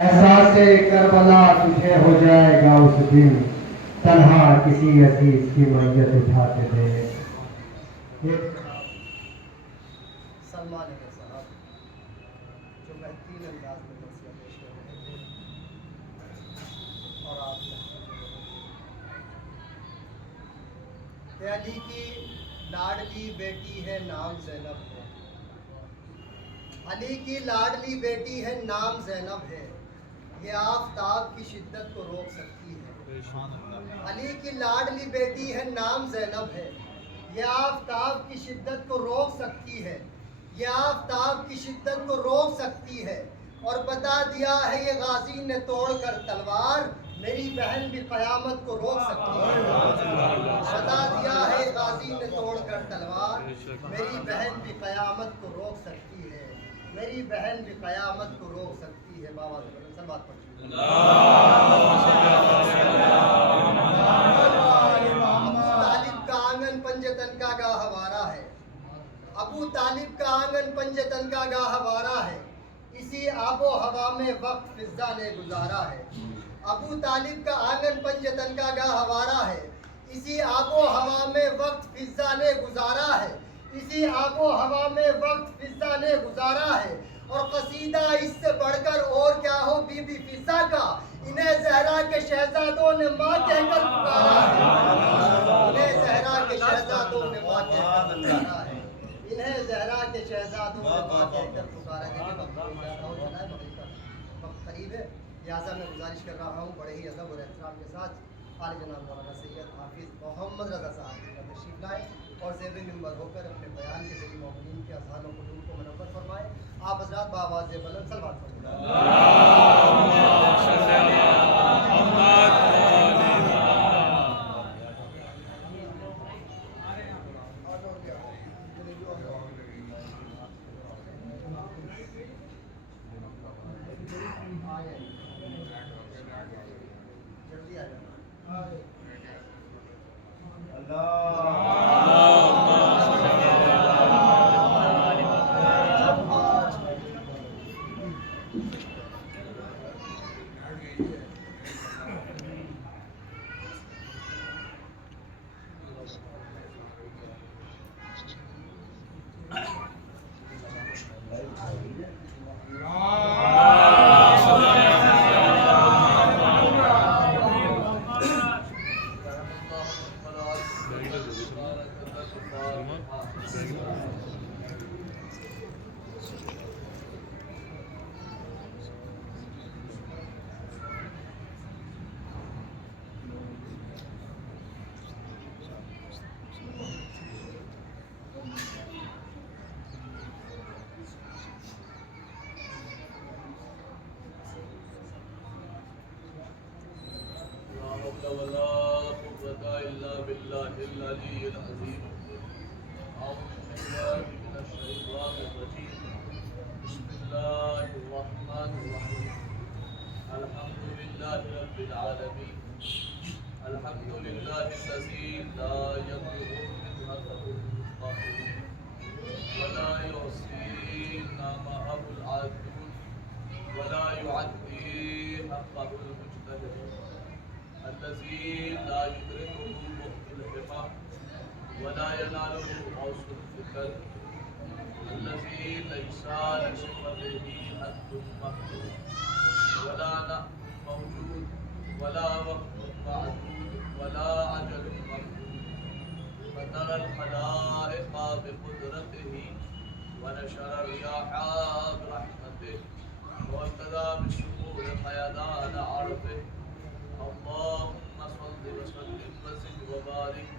احساس کربلا تجھے ہو جائے گا اس دن، تنہا کسی عزیز کی میت اٹھاتے تھے۔ سلمان علیہ صاحب جو بہترین انداز میں مرثیہ پیش کر رہے تھے اور آپ کہ علی کی لاڈلی بیٹی ہے نام زینب ہے، علی کی لاڈلی بیٹی ہے نام زینب ہے، یہ آفتاب کی شدت کو روک سکتی ہے۔ علی کی لاڈلی بیٹی ہے نام زینب ہے، یہ آفتاب کی شدت کو روک سکتی ہے، یہ آفتاب کی شدت کو روک سکتی ہے، اور بتا دیا ہے یہ غازی نے توڑ کر تلوار، میری بہن بھی قیامت کو روک سکتی ہے۔ بتا دیا ہے غازی نے توڑ کر تلوار، میری بہن بھی قیامت کو روک سکتی ہے، میری بہن بھی قیامت کو روک سکتی ہے۔ بابا سلوات پڑھیے۔ طالب کا آنگن پنجتن کا گاہوارہ ہے، ابو طالب کا آنگن پنجتن کا گاہوارہ ہے، اسی آب و ہوا میں وقت فضا نے گزارا ہے۔ ابو طالب کا آنگن پنجتن کا گاہوارہ ہے، اسی آب و ہوا میں وقت فضا نے گزارا ہے، اسی آب و ہوا میں وقت فضا نے گزارا ہے، اور قصیدہ اس سے بڑھ کر اور کیا ہو بی بی فضا کا، انہیں زہرا کے شہزادوں نے ماں کہہ کر پکارا ہے، انہیں زہرا کے شہزادوں نے ماں کہہ کر پکارا ہے، انہیں زہرا کے شہزادوں نے ماں کہہ کر پکارا ہے۔ دیکھیے وقت ہو جاتا ہو چلا ہے، مغرب کا وقت قریب ہے، لہٰذا میں گزارش کر رہا ہوں بڑے ہی ادب اور احترام کے ساتھ عالی جناب مولانا سید حافظ محمد رضا صاحب کی تشریف لائے اور زیر ممبر ہو کر اپنے بیان کے ذریعے مومنین کے اذہان و قلوب کو منور فرمائے۔ آپ حضرات بآواز بلند صلوات پڑھیں۔ جلدی آ جانا۔ ولا قوة إلا بالله العلي العظيم. أعوذ بالله من الشيطان الرجيم. بسم الله الرحمن الرحيم. الحمد لله رب العالمين. الحمد لله الذي لا يضر مثله الخالقون ولا يحصي نعمه العادون ولا يعدي حقه المجتهد، الذي لا يدركه وقت الحمام ولا يناله غوث الفكر، الذي ليس لصفته حد محدود ولا نحو موجود ولا وقت معدود ولا أجل مفقود، فترى الخلائق بقدرته ونشر الرياح برحمته وابتدى بالشهور قيدان عرفه. اللهم صل وسلم وزد وبارك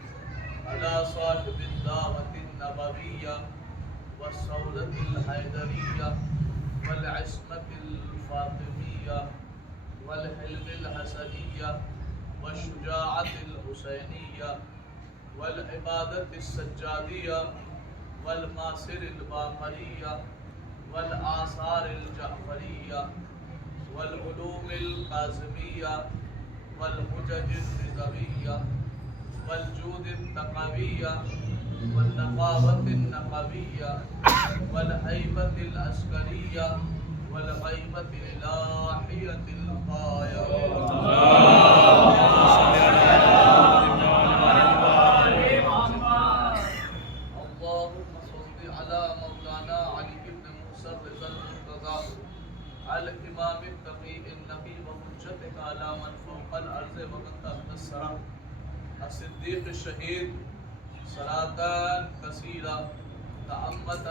على صاحب الدعوة النبوية والصولة الحيدرية والعصمة الفاطمية والحلم الحسنية والشجاعة الحسينية والعبادة السجادية والماسر الباقرية والآثار الجعفرية والعلوم القاسمية والحجج الرضوية والجود التقوية والنقابة النقوية والهيبة العسكرية الغيبة للاحية الغاية اللهم صل على مولانا علي بن موسى الرضا المرتضى الإمام التقي النبي وحجتك على من فوق الأرض ومن تحت الثرى الصديق الشهيد صلاة كثيرة تعمة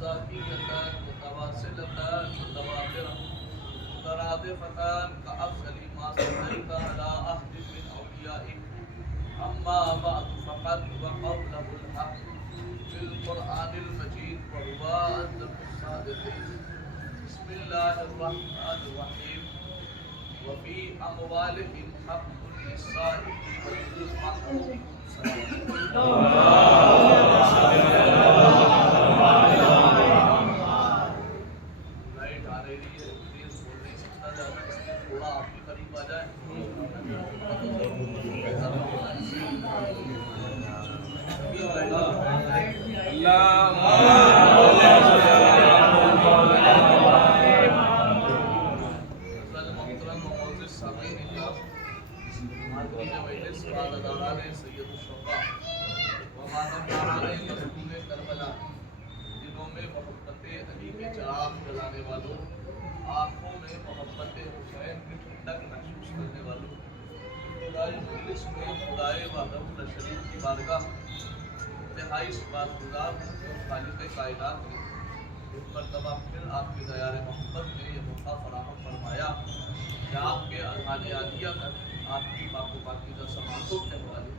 زاكية متواصلة متواترة مترادفة كأفضل ما صليت على أحد من أوليائك أما بعد فقد وقوله الحق في القرآن المجيد وهو أصدق الصادقين بسم الله الرحمن الرحيم وفي أموالهم حق للسائل والمحروم लाइट आ रही है तेज बोल नहीं सकता ज्यादा इसलिए थोड़ा आपके करीब आ जाए दिलों में मोहब्बत अली के चिराग जलाने वालों, आँखों में मोहब्बत हुसैन की ठंडक महसूस करने वालों, खुदाई मजलिस में खुदाए वहदहु शरीफ की बारगाह इंतहाई शुक्रगुजार और खालिक कायनात ने एक मरतबा फिर आपके दयार मोहब्बत ने यह मौका फराहम फरमाया कि आपके अज़हान आलिया तक आपकी पाकीज़ा समातों के हवाले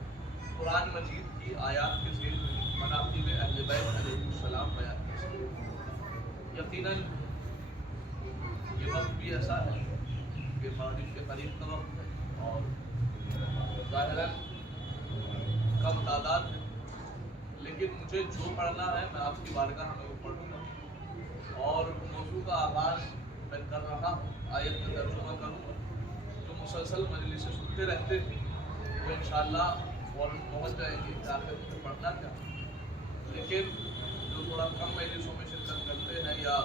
कुरान मजीद की आयात के ज़ेल में मनाक़िब अहले बैत अलैहिस्सलाम बयान किए। यकीनन ये वक्त भी ऐसा है कि मग़रिब के करीब का वक्त है और ज़ाहिरन कम तादाद है, लेकिन मुझे जो पढ़ना है मैं आपकी बारगाह में वो पढ़ूँगा और मौजू का आगाज़ मैं कर रहा हूँ, आयत में तर्जुमा करूँगा। जो मुसलसल मजलिस से सुनते रहते हैं वो इंशाअल्लाह फ़ौरन पहुँच जाएंगे कि आखिर मुझे पढ़ना क्या, लेकिन जो थोड़ा कम मजलिसों में शिरकत करते हैं या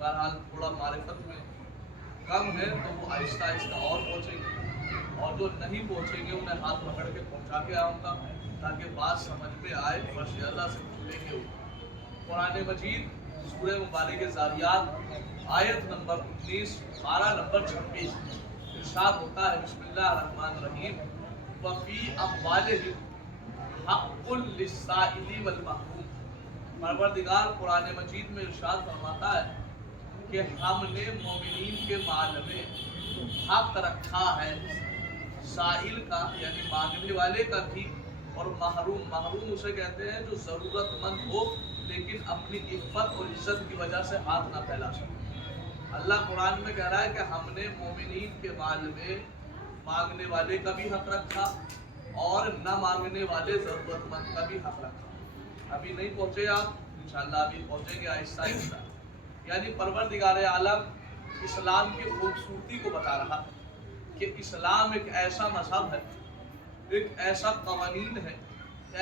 बहरहाल थोड़ा मारिफत में कम है तो वो आहिस्ता आहिस्ता और पहुँचेंगे और जो नहीं पहुँचेंगे उन्हें हाथ पकड़ के पहुँचा के आऊँगा ताकि बात समझ में आए। फर्शदा से लेके कुरान मजीद सूरह मुबारक ज़ारियात आयत नंबर 19 पारा नंबर 26 इरशाद होता है बिस्मिल्लाहिर्रहमानिर्रहीम वफ़ी अम्वालिहिम हक़्क़ुल लिस्साइली वल महरूम। परवरदिगार कुरान मजीद में इरशाद फरमाता है कि हमने मोमिनीन के माल में हक रखा है साइल का यानी मांगने वाले का भी और महरूम महरूम उसे कहते हैं जो ज़रूरतमंद हो लेकिन अपनी इफ़्फ़त और इज़्ज़त की वजह से हाथ ना फैला सके। अल्लाह कुरान में कह रहा है कि हमने मोमिनीन के माल में मांगने वाले का भी हक रखा और न मांगने वाले ज़रूरतमंद का भी हक रखा। अभी नहीं पहुँचे आप, इंशाअल्लाह अभी पहुँचेंगे आहिस्ता आहिस्ता। यानी परवरदिगार आलम इस्लाम की खूबसूरती को बता रहा कि इस्लाम एक ऐसा मज़हब है, एक ऐसा कवानीन है,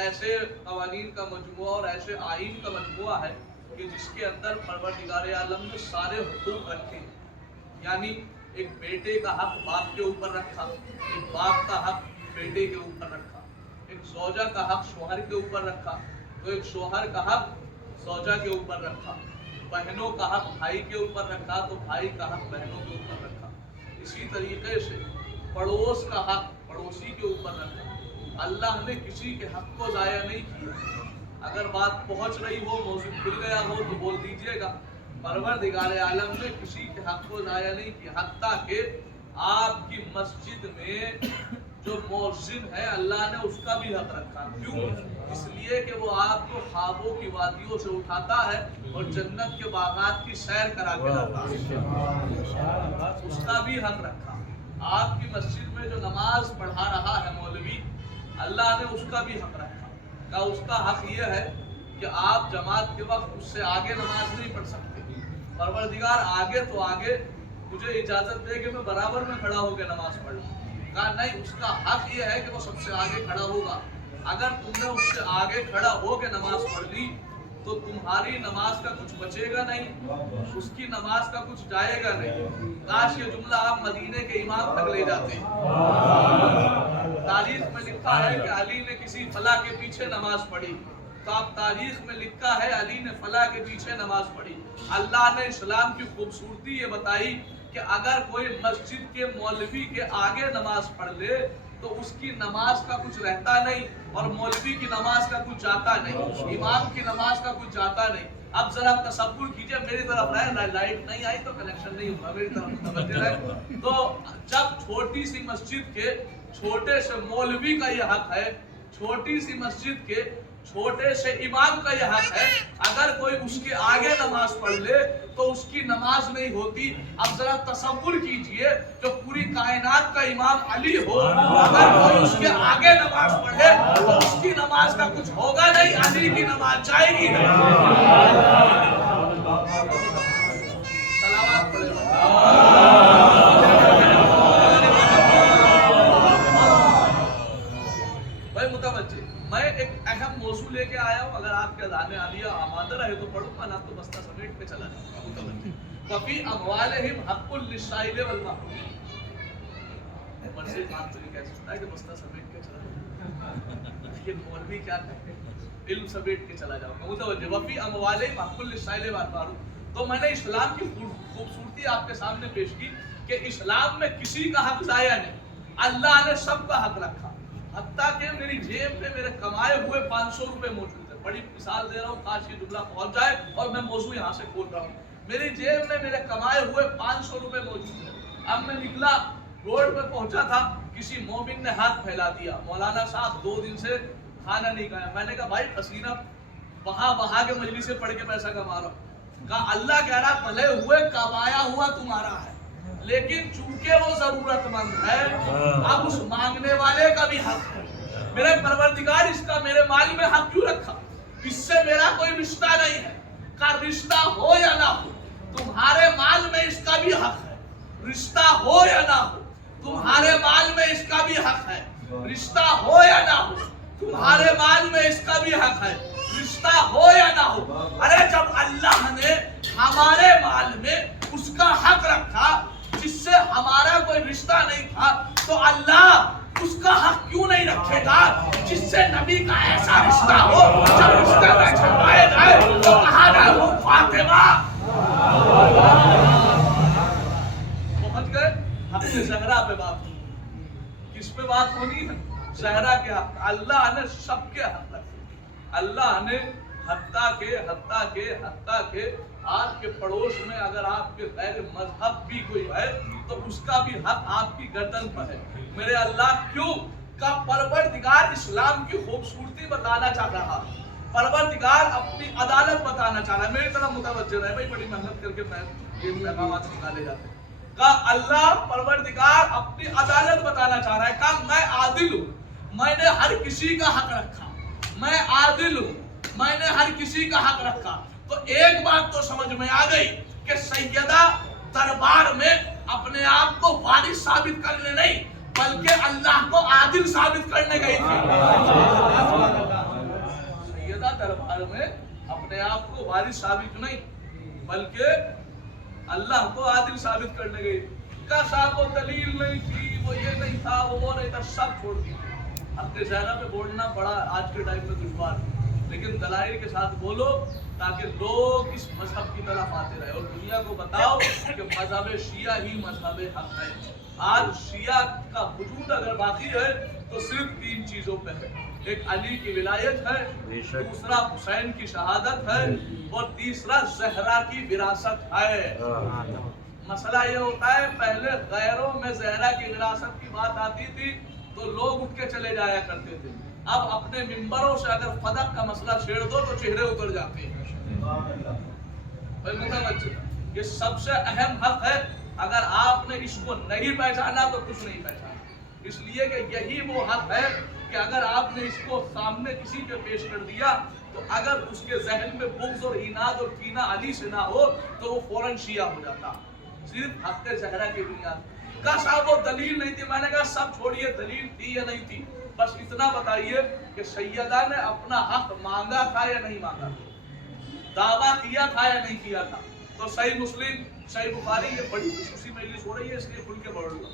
ऐसे कवानीन का मजमुआ और ऐसे आइन का मजमुआ है कि जिसके अंदर परवरदिगार आलम ने सारे हुकूक रखे हैं। यानी एक बेटे का हक बाप के ऊपर रखा, एक बाप का हक बेटे के ऊपर रखा, एक ज़ौजा का हक शौहर के ऊपर रखा, तो एक शौहर का हक ज़ौजा के ऊपर रखा, बहनों का हक भाई के ऊपर रखा तो भाई का हक बहनों के ऊपर रखा। इसी तरीके से पड़ोस का हक पड़ोसी के ऊपर रखा। अल्लाह ने किसी के हक को ज़ाया नहीं किया। अगर बात पहुंच रही हो, मौजूद खुल गया हो तो बोल दीजिएगा। परवरदिगार आलम ने किसी के हक को ज़ाया नहीं किया, हत्ता कि आपकी मस्जिद में जो मौज़िन है अल्लाह ने उसका भी हक रखा। क्यों? इसलिए कि वो आपको ख्वाबों की वादियों से उठाता है और जन्नत के बागात की सैर करा के लाता है, उसका भी हक रखा। आपकी मस्जिद में जो नमाज पढ़ा रहा है मौलवी, अल्लाह ने उसका भी हक रखा। का उसका हक ये है कि आप जमात के वक्त उससे आगे नमाज नहीं पढ़ सकते। परवरदिगार आगे तो आगे, मुझे इजाज़त दे कि मैं बराबर में खड़ा होकर नमाज पढ़ लूँ। कहा नहीं, उसका हक ये है कि वो सबसे आगे खड़ा होगा। अगर तुमने उससे आगे खड़ा होकर नमाज पढ़ ली तो تو تمہاری نماز کا کچھ بچेगा نہیں, उसकी नमाज का कुछ जाएगा नहीं. काश ये जुमला आप मदीने के इमाम तक ले जाते. तारीख में लिखा है कि अली ने किसी फला के पीछे नमाज पढ़ी, तो आप तारीख में लिखा है अली ने फला के पीछे नमाज पढ़ी. अल्लाह ने इस्लाम की खूबसूरती ये बताई कि अगर कोई मस्जिद के मौलवी के आगे नमाज पढ़ ले तो उसकी नमाज का कुछ रहता नहीं और मौलवी की नमाज का कुछ जाता नहीं, इमाम की नमाज का कुछ जाता नहीं. अब जरा तसव्वुर कीजिए, मेरी तरफ रहे, लाइट नहीं आई तो कनेक्शन नहीं होगा, मेरी तरफ तवज्जो रहे. तो जब छोटी सी मस्जिद के छोटे से मौलवी का ये हक है, छोटी सी मस्जिद के छोटे से इमाम का यह हक है, अगर कोई उसके आगे नमाज पढ़ ले तो उसकी नमाज नहीं होती. अब जरा तसव्वुर कीजिए, जो पूरी कायनात का इमाम अली हो, अगर कोई उसके आगे नमाज पढ़े तो उसकी नमाज का कुछ होगा नहीं, अली की नमाज जाएगी नहीं. सलावत पढ़े. भाई मुतवज्जे, मैं एक अहम मौजू लेके आया हूँ. अगर आपके अज़ान आलिया आमादा रहे तो पढ़ूंगा, ना तो बस्ता समेट के चला जाऊंगा. मुतवज्जे, वफ़ी अमवालिहिम हक़्क़ुल लिस्साइल वल महरूम. मर्ज़ी बात तो ये कह सकता है कि बस्ता समेट के चला जाऊंगा, लेकिन मौलवी क्या कहते हैं, इल्म समेट के चला जाऊंगा. मुतवज्जे, वफ़ी अमवालिहिम हक़्क़ुल लिस्साइल वल महरूम. तो मैंने इस्लाम की खूबसूरती आपके सामने पेश की कि इस्लाम में किसी का हक ज़ाया नहीं, अल्लाह ने सबका हक रखा. हत्ता कि मेरी जेब में मेरे कमाए हुए 500 रुपए मौजूद है. बड़ी मिसाल दे रहा हूँ, काश ये जुमला पहुंच जाए और मैं मौजू यहाँ से खोल रहा हूँ. मेरी जेब में मेरे कमाए हुए 500 रुपए मौजूद है. अब मैं निकला, रोड पे पहुंचा था, किसी मोमिन ने हाथ फैला दिया, मौलाना साहब 2 दिन से खाना नहीं खाया. मैंने कहा भाई पसीना बहा के मजलिस से पढ़ के पैसा कमा रहा हूँ. कहा अल्लाह कह रहा भले हुए कमाया हुआ तुम्हारा है, लेकिन चूंकि वो जरूरतमंद है, अब उस मांगने वाले का भी हक है. मेरे परवरदिगार इसका मेरे माल में हक क्यों रखा? इससे मेरा कोई रिश्ता नहीं है. का रिश्ता हो या ना हो, तुम्हारे माल में इसका भी हक है. रिश्ता हो या ना हो, तुम्हारे माल में इसका भी हक है. रिश्ता हो या ना हो, तुम्हारे माल में इसका भी हक है. रिश्ता हो या ना हो. अरे जब अल्लाह ने हमारे माल में उसका हक रखा जिससे हमारा कोई रिश्ता नहीं था, तो अल्लाह उसका हक क्यों नहीं रखेगा जिससे नबी का ऐसा रिश्ता हो, जब रिश्ते में छुड़वाए जाए तो कहा जाए वो फातिमा. पहुंच गए हक ज़हरा पे. बात किस पे बात होनी है? ज़हरा के हक. अल्लाह ने सबके हक रखे. अल्लाह ने हत्ता के आपके पड़ोस में अगर आपके गैर मजहब भी कोई है तो उसका भी हक आपकी गर्दन पर है. मेरे अल्लाह क्यों? का परवरदिगार इस्लाम की खूबसूरती बताना चाह रहा, परवरदिगार अपनी अदालत बताना चाह रहा है. मेरी तरफ मुतवज्जो है भाई, बड़ी मेहनत करके मैं ये पैगामात निकाले जाते हैं. का अल्लाह परवरदिगार अपनी अदालत बताना चाह रहा है. का मैं आदिल हूँ, मैंने हर किसी का हक रखा. मैं आदिल हूँ, मैंने हर किसी का हक रखा. तो एक बात तो समझ में आ गई कि सैयदा दरबार में अपने आप को वारिस साबित करने नहीं बल्कि अल्लाह को आदिल साबित करने गई थी. सैयदा दरबार में अपने आप को वारिस साबित नहीं बल्कि अल्लाह को आदिल साबित करने गई. का साहब वो दलील नहीं थी, वो ये नहीं था, वो नहीं था, सब छोड़ दिया. अपने ज़हरा पे बोलना बड़ा आज के टाइम में दुश्वार, लेकिन दलाइल के साथ बोलो ताकि लोग इस मजहब की तरफ आते रहे और दुनिया को बताओ कि मजहब शिया ही मजहब हक है. आज शिया का वजूद अगर बाकी है तो सिर्फ 3 चीजों पे है. एक अली की विलायत है, दूसरा हुसैन की शहादत है और तीसरा ज़हरा की विरासत है. मसला ये होता है पहले गैरों में ज़हरा की विरासत की बात आती थी तो लोग उठ के चले जाया करते थे. अब अपने मिंबरों से अगर फदक का मसला छेड़ दो तो चेहरे उतर जाते हैं. ये सबसे अहम हक है. अगर आपने इसको नहीं पहचाना तो कुछ नहीं पहचाना. इसलिए कि यही वो हक है कि अगर आपने इसको सामने किसी पे पेश कर दिया तो अगर उसके जहन में बुग़्ज़ और इनाद और कीना अली से ना हो तो वो फौरन शिया हो जाता. सिर्फ हक ज़हरा की बुनियाद. का साहब वो दलील नहीं थी. मैंने कहा सब छोड़िए दलील थी या नहीं थी, बस इतना बताइए कि सैयदा ने अपना हक मांगा था या नहीं मांगा था. दावा किया था या नहीं किया था? तो सही मुस्लिम, सही बुखारी, ये बड़ी खुशूसी मजलिस हो रही है इसलिए खुल के पढ़ लो।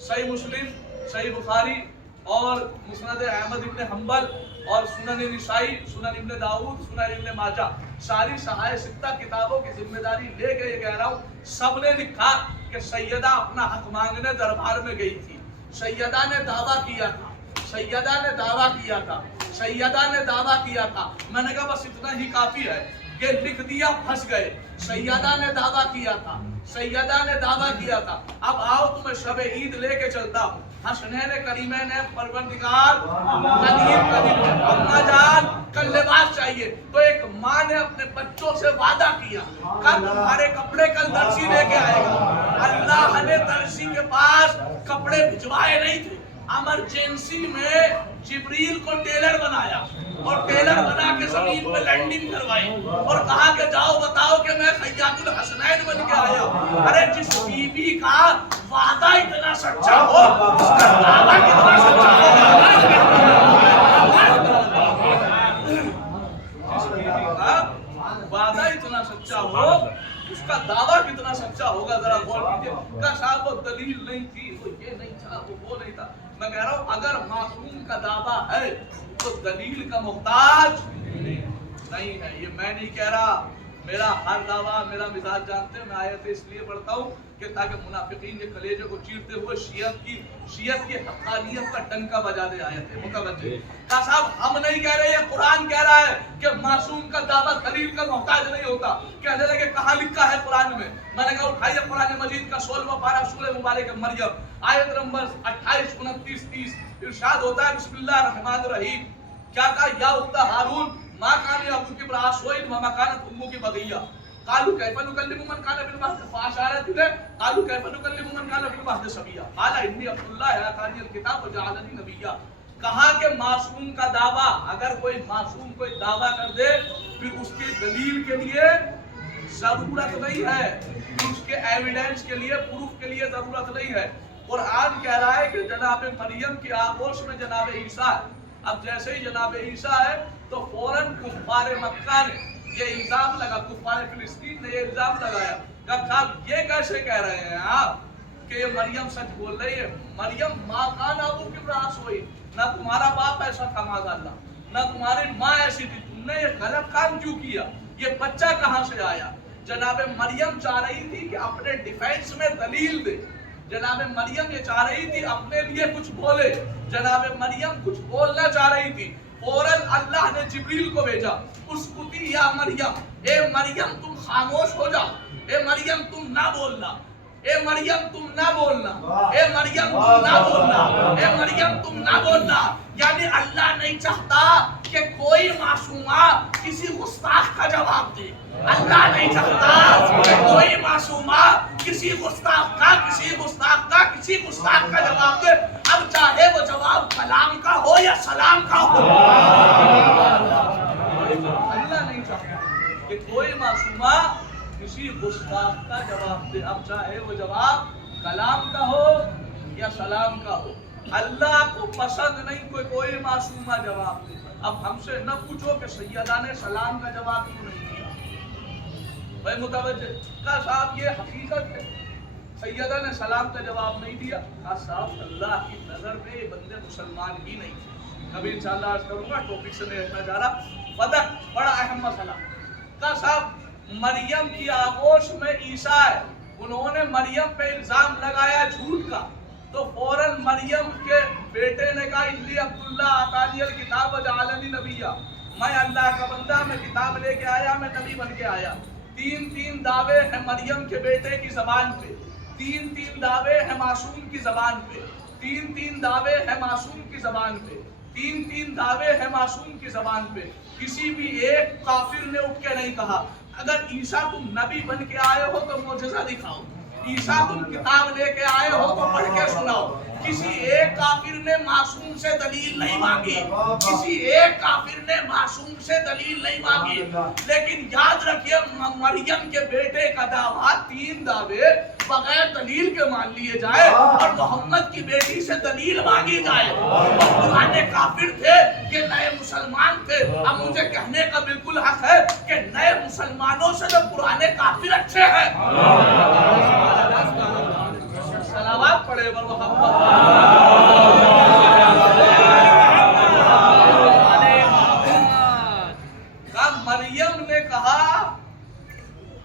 सही मुस्लिम, सही बुखारी और मुस्नद अहमद इब्न हम्बल और सुनन निसाई, सुनन इब्न दाऊद, सुनन इब्न माजा, सारी सहाय सित्ता किताबों की जिम्मेदारी लेके ये कह रहा हूँ, सबने लिखा कि सैयदा अपना हक मांगने दरबार में गई थी। सैयदा ने दावा किया था, सैयदा ने दावा किया था, सैयदा ने दावा किया था। मैंने कहा बस इतना ही काफी है, ये लिख दिया, फंस गए। सैयदा ने दावा किया था, सैयदा ने दावा किया था। अब आओ तुम्हें शब ईद लेके चलता हूँ। हसनैन करीमैन परवरदिगार करीम करीम अम्मा जान कल लिबास चाहिए, तो एक माँ ने अपने बच्चों से वादा किया, कल तुम्हारे कपड़े कल दर्जी लेके आएगा। अल्लाह ने दर्जी के पास कपड़े भिजवाए नहीं थे, इमरजेंसी में जिब्रील को टेलर बनाया और टेलर बना के जमीन पे लैंडिंग करवाई और कहा कि जाओ बताओ कि मैं खैयातुल हसनैन बन के आया। अरे जिस बीवी का वादा इतना सच्चा हो, उसका दावा कितना सच्चा होगा। जिस बीवी का वादा इतना सच्चा हो, उसका दावा कितना सच्चा होगा, जरा गौर कीजिए। का साहब वो दलील नहीं थी, वो ये नहीं था, वो नहीं था। मैं कह रहा हूँ अगर मासूम का दावा है तो दलील का मोहताज नहीं है। ये मैं नहीं कह रहा, मेरा हर दावा, मेरा मिजाज जानते हैं, मैं आयत इसलिए पढ़ता हूँ कि ताकि मुनाफिकीन के कलेजे को चीरते हुए शियत की हक्कानियत का डंका बजा दे। आयत है मुतवज्जे का साहब, हम नहीं कह रहे, ये कुरान कह रहा है कि मासूम का दावा दलील का मोहताज नहीं होता। कहने लगे कहाँ लिखा है कुरान में? मैंने कहा उठाइए कुरान मजीद का 16वां पारा सूरह मुबारक मरियम, आयत नंबर 28, 29, 30, इरशाद होता है बिस्मिल्लाहिर्रहमानिर्रहीम। क्या कहा? या उख्ता हारून मा कान अबूकी इब्राहीम व मा कानत उम्मुकी बगिया कालू कैफा नुकल्लिमु मन कान फिल महद फाशारत इले कालू कैफा नुकल्लिमु मन कान फिल महद सबीया काला इन्नी अब्दुल्लाह आतानी किताब व जअलनी नबिया। कहा कि मासूम का दावा, अगर कोई मासूम कोई दावा कर दे फिर उसके दलील के लिए जरूरत नहीं है, उसके एविडेंस के लिए, प्रूफ के लिए जरूरत नहीं है। कुरान कह रहा है कि जनाब मरियम की आगोश में जनाब ईसा है। अब जैसे ही जनाब ईसा है तो फौरन कुफ्फार मक्का ने ये इल्जाम लगा, कुफ्फार फिलिस्तीन ने ये इल्जाम लगाया कि साहब ये कैसे कह रहे हैं आप कि ये मरियम सच बोल रही है। मरियम माँ कान अबूकी इब्राहीम, ना तुम्हारा बाप ऐसा था माज़अल्लाह, ना तुम्हारी माँ ऐसी थी, तुमने ये गलत काम क्यों किया? ये बच्चा कहाँ से आया? जनाब मरियम चाह रही थी कि अपने डिफेंस में दलील दे, जनाब मरियम ये चाह रही थी अपने लिए कुछ बोले, जनाब मरियम कुछ बोलना चाह रही थी। फौरन अल्लाह ने जिब्रील को भेजा, उसकुती या मरियम, ए मरियम तुम खामोश हो जाओ, ए मरियम तुम ना बोलना, ए मरियम तुम ना बोलना, ए मरियम तुम ना बोलना, ए मरियम तुम ना बोलना। यानी अल्लाह नहीं चाहता कि कोई मासूमा किसी गुस्ताख का जवाब दे। अल्लाह नहीं चाहता कि कोई मासूमा किसी गुस्ताख का जवाब दे, अब चाहे वो जवाब कलाम का हो या सलाम का हो। अल्लाह नहीं चाहता कि कोई मासूमा किसी गुस्ताख का जवाब दे, अब चाहे वो जवाब कलाम का हो या सलाम का हो। अल्लाह को पसंद नहीं कोई मासूमा जवाब दे। अब हमसे न पूछो कि सैयदा ने सलाम का जवाब क्यों नहीं दिया। भाई मुतवज्जे का साहब ये हकीकत है, सैयदा ने सलाम का जवाब नहीं दिया। का साहब अल्लाह की नजर में ये बंदे मुसलमान ही नहीं थे। कभी इंशाअल्लाह अर्ज करूंगा, टॉपिक से नहीं हटना जा रहा। फदक बड़ा अहम मसला। का साहब मरियम की आगोश में ईसा है, उन्होंने मरियम पे इल्जाम लगाया झूठ का, तो फौरन मरियम के बेटे ने कहा इन्नी अब्दुल्लाह आतानी अल किताब व जअलनी नबिया, मैं अल्लाह का बंदा, मैं किताब लेके आया, मैं नबी बन के आया। तीन दावे हैं मरियम के बेटे की जबान पे, तीन दावे हैं मासूम की जबान पे, तीन दावे हैं मासूम की जबान पे, तीन दावे हैं मासूम की जबान पे। किसी भी एक काफिर ने उठ के नहीं कहा अगर ईसा तुम नबी बन के आए हो तो मोजज़ा दिखाओ, ईसा तुम किताब लेके आए आए हो तो पढ़ के सुनाओ। किसी एक काफिर ने मासूम से दलील नहीं मांगी, किसी एक काफिर ने मासूम से दलील नहीं मांगी। लेकिन याद रखिए, मरियम के बेटे का दावा 3 दावे बगैर दलील के मान लिए जाए और मोहम्मद की बेटी से दलील मांगी जाए। वो पुराने काफिर थे कि नए मुसलमान थे। अब मुझे कहने का बिल्कुल हक है कि नए मुसलमानों से तो पुराने काफिर अच्छे हैं। सलावत पढ़े मरियम ने कहा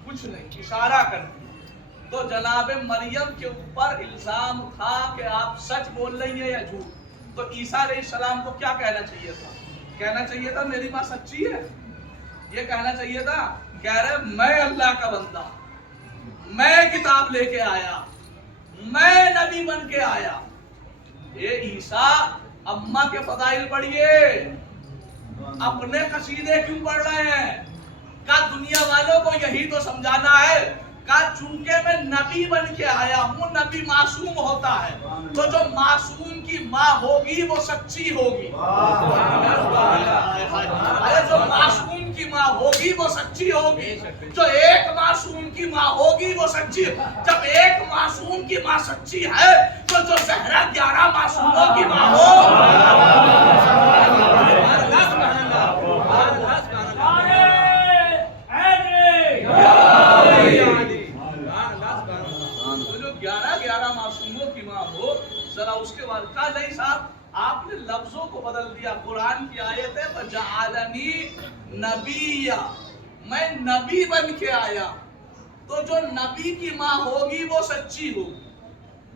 कुछ नहीं, इशारा कर दिया। तो जनाब मरियम के ऊपर इल्जाम था कि आप सच बोल रही हैं या झूठ। तो ईसा अलैहिस्सलाम को क्या कहना चाहिए था? कहना चाहिए था मेरी माँ सच्ची है, ये कहना चाहिए था। कह रहे मैं अल्लाह का बंदा, मैं किताब लेके आया, मैं नबी बन के आया। ये ईसा अम्मा के फदाइल पढ़िए, अपने कसीदे क्यों पढ़ रहे हैं? का दुनिया वालों को यही तो समझाना है का चूंकि मैं नबी बन के आया हूँ, नबी मासूम होता है, तो जो मासूम की माँ होगी वो सच्ची होगी। अरे जो मासूम की माँ होगी वो सच्ची होगी। जो एक मासूम की माँ होगी वो सच्ची। जब एक मासूम की माँ सच्ची है तो जो ज़हरा 11 मासूमों की माँ हो। जरा उसके बाद कहा नहीं साहब, आपने लफ्जों को बदल दिया। कुरान की आयत है वजअलनी नबिया, मैं नबी बन के आया। तो जो नबी की माँ होगी वो सच्ची होगी,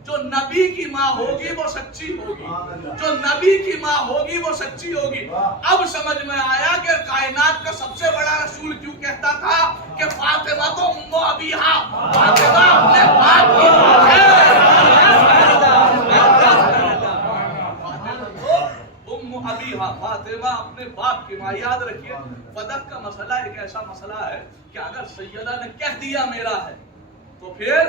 जो नबी की माँ होगी वो सच्ची होगी, जो नबी की माँ होगी वो सच्ची होगी। अब समझ में आया कि कायनात का सबसे बड़ा रसूल क्यों कहता था कि फातिमा तो उम्मो अबीहा, फातिमा अपने बाप की माँ है। अबीहा, फातिमा अपने बाप की माँ। याद रखिए, फदक का मसला एक ऐसा मसला है कि अगर सैयदा ने कह दिया मेरा है तो फिर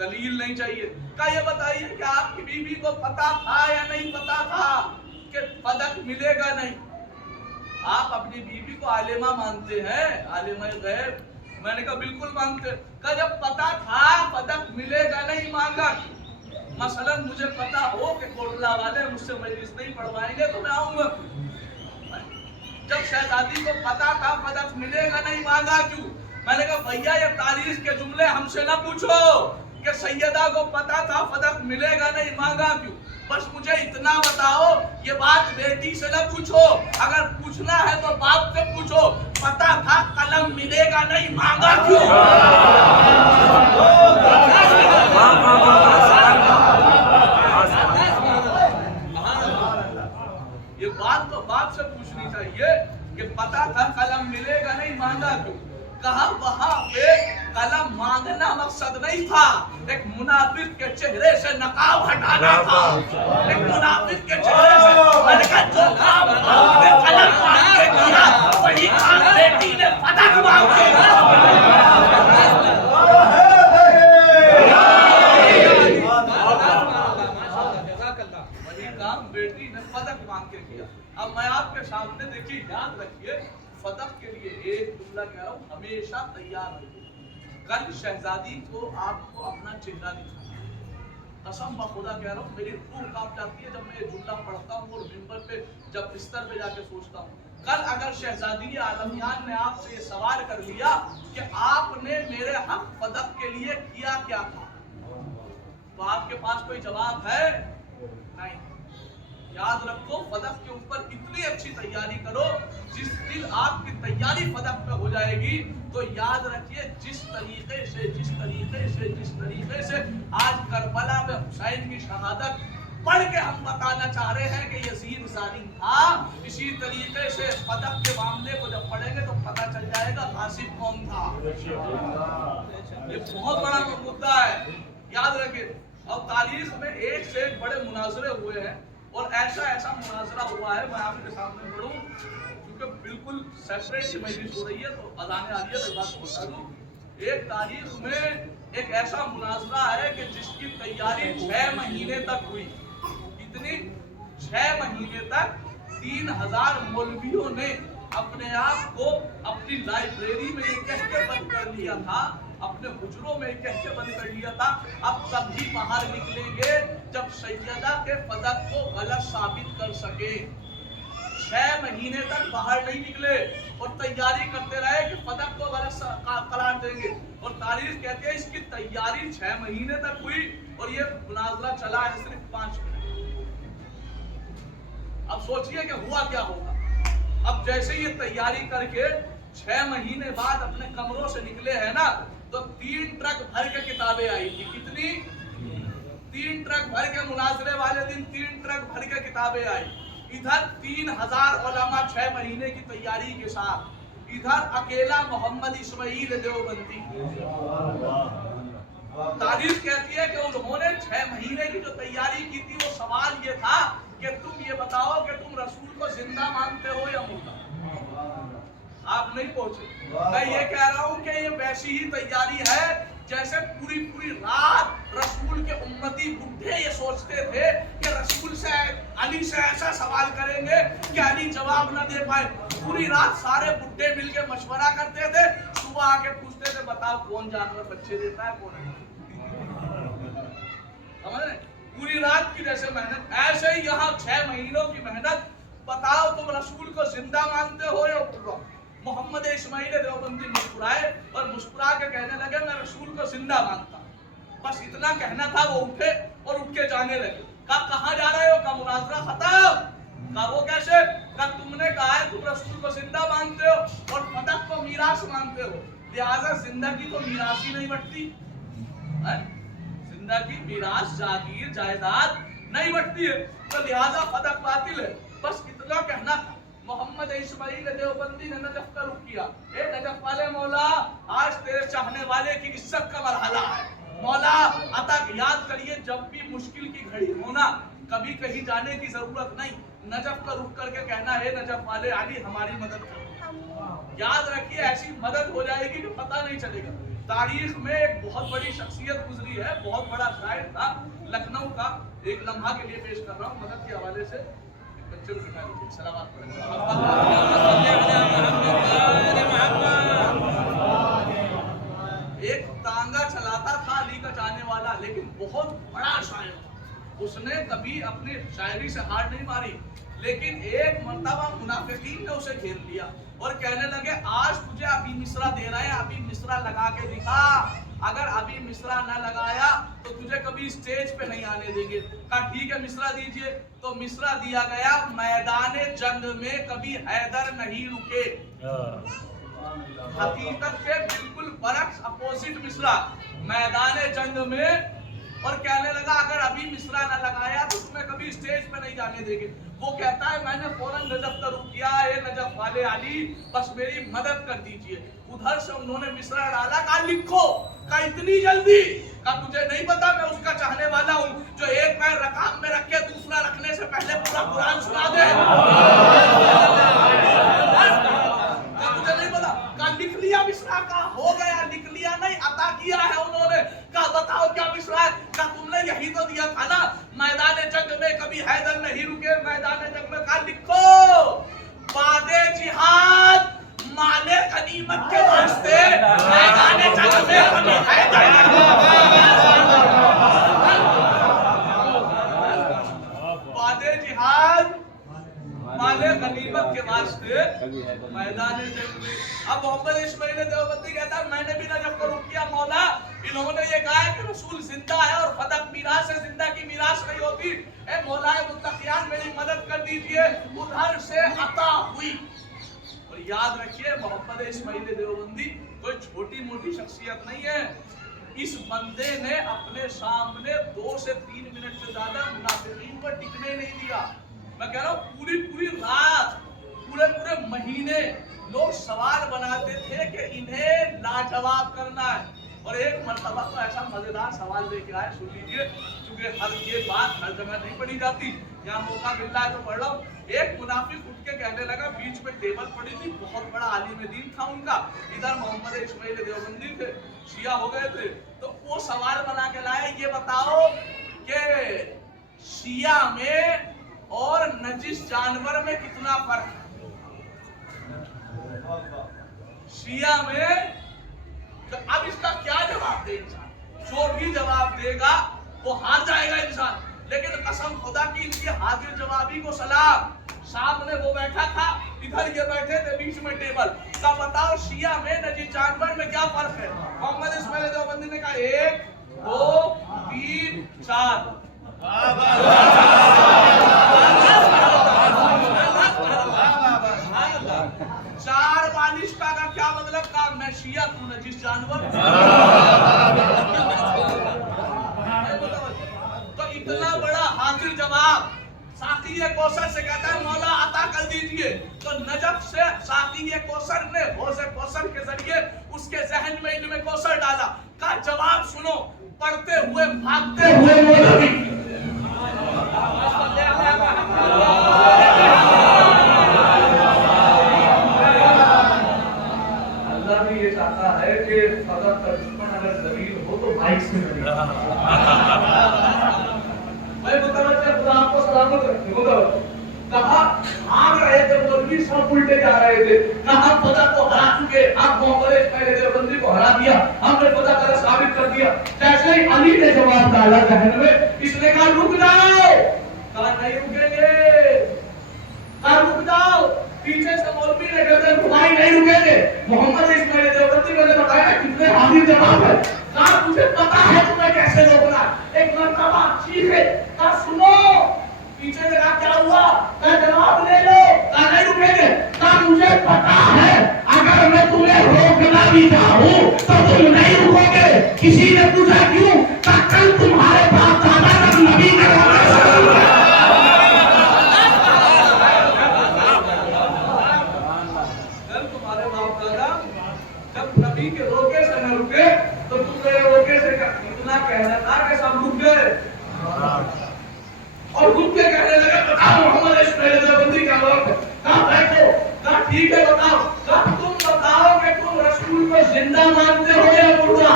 दलील नहीं चाहिए। क्या ये बताइए कि आपकी बीवी को पता था या नहीं पता था कि फदक मिलेगा नहीं? आप अपनी बीवी को आलिमा मानते हैं, आलिमा गैब? मैंने कहा बिल्कुल मानते। कहा जब पता था फदक मिलेगा नहीं, मांगा। मसलन मुझे पता हो कि कोटला वाले मुझसे मजलिस नहीं पढ़वाएंगे तो मैं आऊंगा। जब शहजादी को पता था फदक मिलेगा नहीं, मांगा क्यों? मैंने कहा भैया ये तारीख के जुमले हमसे ना पूछो कि सैयदा को पता था फदक मिलेगा नहीं, मांगा क्यों। बस मुझे इतना बताओ, ये बात बेटी से ना पूछो, अगर पूछना है तो बाप से पूछो। पता था कलम मिलेगा नहीं, मांगा क्यों? ये बात तो बाप से पूछनी चाहिए कि पता था कलम मिलेगा नहीं, मांगा क्यों। कहा वहां पे कलम मांगना मकसद नहीं था, एक मुनाफिक के चेहरे से नकाब हटाना था। एक मुनाफिक के चेहरे से मैंने कहा जो काम आपने कलम मांग के किया वही काम बेटी ने फदक मांग के किया। वही काम बेटी ने फदक मांग के किया। अब मैं आपके सामने देखिए, याद रखिए, फदक के लिए एक जुमला कह रहा हूँ, हमेशा तैयार रहिए। कल शहजादी को आपको अपना चेहरा दिखाना, कसम बखुदा कह रहा हूँ, मेरी रूह कांप जाती है जब मैं ये जुमला पढ़ता हूँ और मिंबर पे जब बिस्तर पे जाके सोचता हूँ। कल अगर शहजादी आलमियान ने आपसे ये सवाल कर लिया कि आपने मेरे हक फदक के लिए किया क्या था, तो आपके पास कोई जवाब है? नहीं। याद रखो, फदक के ऊपर इतनी अच्छी तैयारी करो, जिस दिन आपकी तैयारी फदक पे हो जाएगी तो याद रखिए जिस तरीके से आज करबला में हुसैन की शहादत पढ़ के हम बताना चाह रहे हैं कि यजीद जालिम था, इसी तरीके से फदक के मामले को जब पढ़ेंगे तो पता चल जाएगा गासिब कौन था। ये बहुत बड़ा मुद्दा है, याद रखिए। और तारीख में एक से एक बड़े मुनाजरे हुए हैं और ऐसा मुनाजरा हुआ है, मैं आपके सामने पढ़ूं क्योंकि बिल्कुल सेपरेट मजलिस हो रही है तो अजाने आ रही है, मैं बात बता दूं। एक तारीख में ایک ایسا مناظرہ ہے کہ جس کی تیاری 6 مہینے تک ہوئی. کتنی؟ 6 مہینے تک 3000 مولویوں نے اپنے آپ کو اپنی لائبریری میں یہ کہہ کے بند کر لیا تھا, اپنے حجروں میں کہہ کے بند کر لیا تھا, اب تب بھی باہر نکلیں گے جب سیدہ کے فدق کو غلط ثابت کر سکے. 6 مہینے تک باہر نہیں نکلے اور تیاری کرتے رہے کہ فدق کو غلط قرار دیں گے, اور تاریخ کہتے ہیں اس کی تیاری 6 مہینے تک ہوئی اور یہ مناظرہ چلا ہے صرف 5 منٹ. اب سوچئے کہ ہوا کیا ہوگا. اب جیسے یہ تیاری کر کے 6 مہینے بعد اپنے کمروں سے نکلے ہیں نا, تو 3 ٹرک بھر کے کتابیں آئی تھی. کتنی؟ 3 ٹرک بھر کے, مناظرے والے دن 3 ٹرک بھر کے کتابیں آئی. ادھر 3000 علماء 6 مہینے کی تیاری کے ساتھ, ادھر اکیلا محمد اسماعیل دیوبندی. تاریخ کہتی ہے کہ انہوں نے 6 مہینے کی جو تیاری کی تھی, وہ سوال یہ تھا کہ تم یہ بتاؤ کہ تم رسول کو زندہ مانتے ہو یا مردہ. آپ نہیں پہنچے. میں یہ کہہ رہا ہوں کہ یہ ویسی ہی تیاری ہے جیسے پوری رات رسول کے امتی بڈھے یہ سوچتے تھے کہ رسول سے, علی سے ایسا سوال کریں گے کہ علی جواب نہ دے پائے. پوری رات سارے بڈھے مل کے مشورہ کرتے تھے, صبح آ کے پوچھتے تھے بتاؤ کون جانور بچے دیتا ہے کون نہیں. سمجھ رہے؟ پوری رات کی جیسے محنت, ایسے ہی یہاں 6 مہینوں کی محنت. بتاؤ تم رسول کو زندہ مانتے ہو یا مردہ. محمد اسماعیل دیوبندی مسکرائے اور مسکرا کے کہنے لگے میں رسول کو زندہ مانتا ہوں. بس اتنا کہنا تھا. وہ اٹھے اور اٹھ کے جانے لگے. کہا کہاں جا رہے ہو؟ کہا مناظرہ ختم. کہا وہ کیسے؟ کہا تم نے کہا ہے تم رسول کو زندہ مانتے ہو اور فدق کو میراث مانتے ہو, لہٰذا زندگی تو میراث ہی نہیں بٹتی. زندگی میراث جاگیر جائیداد نہیں بٹتی ہے, تو لہٰذا فدق باطل ہے. بس اتنا کہنا تھا. محمد اسماعیل دیوبندی نے نجف کا رخ کیا. اے نجف والے مولا, آج تیرے چاہنے والے کی عزت کا مرحلہ ہے. مولا عطا یاد کریے, جب بھی مشکل کی گھڑی ہونا, کبھی کہیں جانے کی ضرورت نہیں, نجف کا رخ کر کے کہنا ہے نجف والے علی ہماری مدد کرو. یاد رکھیے ایسی مدد ہو جائے گی کہ پتہ نہیں چلے گا. تاریخ میں ایک بہت بڑی شخصیت گزری ہے, بہت بڑا شاعر تھا لکھنؤ کا. ایک لمحہ کے لیے پیش کر رہا ہوں مدد کے حوالے سے. بچے کو بٹھا لیجیے, سلامات پڑھیں. ایک تانگا چلاتا تھا علی کا چاہنے والا, لیکن بہت بڑا شاعر تھا. اس نے کبھی اپنی شاعری سے ہار نہیں ماری, لیکن ایک مرتبہ منافقین نے اسے گھیر لیا اور کہنے لگے آج تجھے ابھی مصرع دے رہے ہیں, ابھی مصرع لگا کے دکھا. اگر ابھی مصرع نہ لگایا تو تجھے کبھی سٹیج پہ نہیں آنے دیں گے. کہا ٹھیک ہے مصرع دیجئے. تو مصرع دیا گیا, میدان جنگ میں کبھی حیدر نہیں رکے. حقیقت کے بالکل برعکس اپوزٹ مصرع, میدان جنگ میں. اور کہنے لگا اگر ابھی مصرع نہ لگایا تو تمہیں کبھی سٹیج پہ نہیں جانے دیں گے. وہ کہتا ہے میں نے فوراً نجف کا رخ کیا, اے نجف والے علی بس میری مدد کر دیجئے. ادھر سے انہوں نے مصرع ڈالا, کہا لکھو. کہا اتنی جلدی؟ کہا تجھے نہیں پتا میں اس کا چاہنے والا ہوں جو ایک پیر رکام میں رکھ کے دوسرا رکھنے سے پہلے پورا قرآن سنا دے. تجھے نہیں پتا؟ کہا لکھ لیا مصرع. کا ہو گیا, لکھ لیا نہیں عطا کیا ہے انہوں نے. کہا بتاؤ کیا مصرع ہے؟ کہا تم نے یہی تو دیا تھا نا, میدان جنگ میں کبھی حیدر نہیں رکے. میدان جنگ میں. کہا لکھو بعد جہاد مال غنیمت کے واسطے میدان جنگ میں کبھی حیدر نہیں بعد جہاد مال غنیمت کے واسطے میدان جنگ میں. اب محمد اسماعیل دیوبندی کہتا ہے میں نے بھی نجف کو رخ کیا. مولا انہوں نے یہ کہا ہے کہ رسول زندہ ہے اور فدق میراث ہے, زندہ کی میراث نہیں ہوتی. اے مولا متقیان میری مدد کر دیجئے. ادھر سے عطا ہوئی. اور یاد رکھیے محمد اسماعیل دیوبندی کوئی چھوٹی موٹی شخصیت نہیں ہے. اس بندے نے اپنے سامنے 2 سے 3 منٹ سے زیادہ منافقین کو ٹکنے نہیں دیا. میں کہہ رہا ہوں پوری رات, پورے مہینے لوگ سوال بناتے تھے کہ انہیں لاجواب کرنا ہے. और एक मर्तबा तो ऐसा मजेदार सवाल लेके आए, सुन लीजिए, क्योंकि हर ये बात हर जगह नहीं पढ़ी जाती, यहाँ मौका मिल रहा है तो पढ़ रहा हूँ। एक मुनाफिक उठ के कहने लगा, बीच में टेबल पड़ी थी, बहुत बड़ा आलिम दीन था उनका, इधर मोहम्मद इस्माइल देवबंदी थे, शिया हो गए थे, तो वो सवाल बना के लाए, ये बताओ कि शिया में और नजिस जानवर में कितना फर्क है? शिया में, तो अब इसका क्या जवाब दे इंसान? जो भी जवाब देगा वो हार जाएगा इंसान। लेकिन कसम खुदा की इनकी हाजिर जवाबी को सलाम। सामने वो बैठा था, इधर ये बैठे थे, बीच में टेबल। सब बताओ शिया में नजीर जानवर में क्या फर्क है? मोहम्मद इस्माइल देवबंदी ने कहा 1 2 3 4। चार बालिश का क्या मतलब? काम मैं शिया, तू नजीस जानवर। तो इतना बड़ा हाजिर जवाब साकी कौसर से कहता है, मौला अता कर दीजिए। तो नजफ से साकी कौसर ने होश कौसर के जरिए उसके जहन में इल्म कौसर डाला। का जवाब सुनो, पढ़ते हुए भागते हुए मौलवी। अल्लाह भी ये चाहता है कि फदर का दुश्मन अगर जलील हो तो माइक से लड़े। मैं मुतवज्जह खुदा आपको सलामत रखे। कहा भाग रहे थे मौलवी, सब उल्टे जा रहे थे। कहा खुदा को हरा चुके, अब मोहम्मद इस्माइल देवबंदी को हरा दिया, हमने खुदा का साबित कर दिया। जैसे ही अली ने जवाब डाला जहन में, इसने कहा रुक जाओ। कहा नहीं रुकेंगे। कहा रुक जाओ। पीछे से मौलवी ने गर्दन घुमाई, नहीं रुकेंगे। मोहम्मद इस्माइल देवबंदी को बताया कितने हाजिर जवाब है। कहा तुझे पता है तुम्हें कैसे रोकना? एक मर्तबा चीखे, कहा सुनो। पीछे से कहा क्या हुआ? कहा जवाब ले लो। कहा नहीं रुकेंगे। कहा मुझे पता है अगर मैं तुम्हें रोकना भी चाहूं तो तुम नहीं रुकोगे। किसी ने पूछा क्यों? कहा कल तुम्हारे पास ज्यादा नबी का नबी के रोके से न रुके तो तुम मेरे रोके से इतना कहना था कि सब रुक गए और रुक के कहने लगे बताओ मोहम्मद इस्माइल देवबंदी का वक्त। कहा बैठो। कहा ठीक है बताओ। कहा तुम बताओ कि तुम रसूल को जिंदा मानते हो या मुर्दा?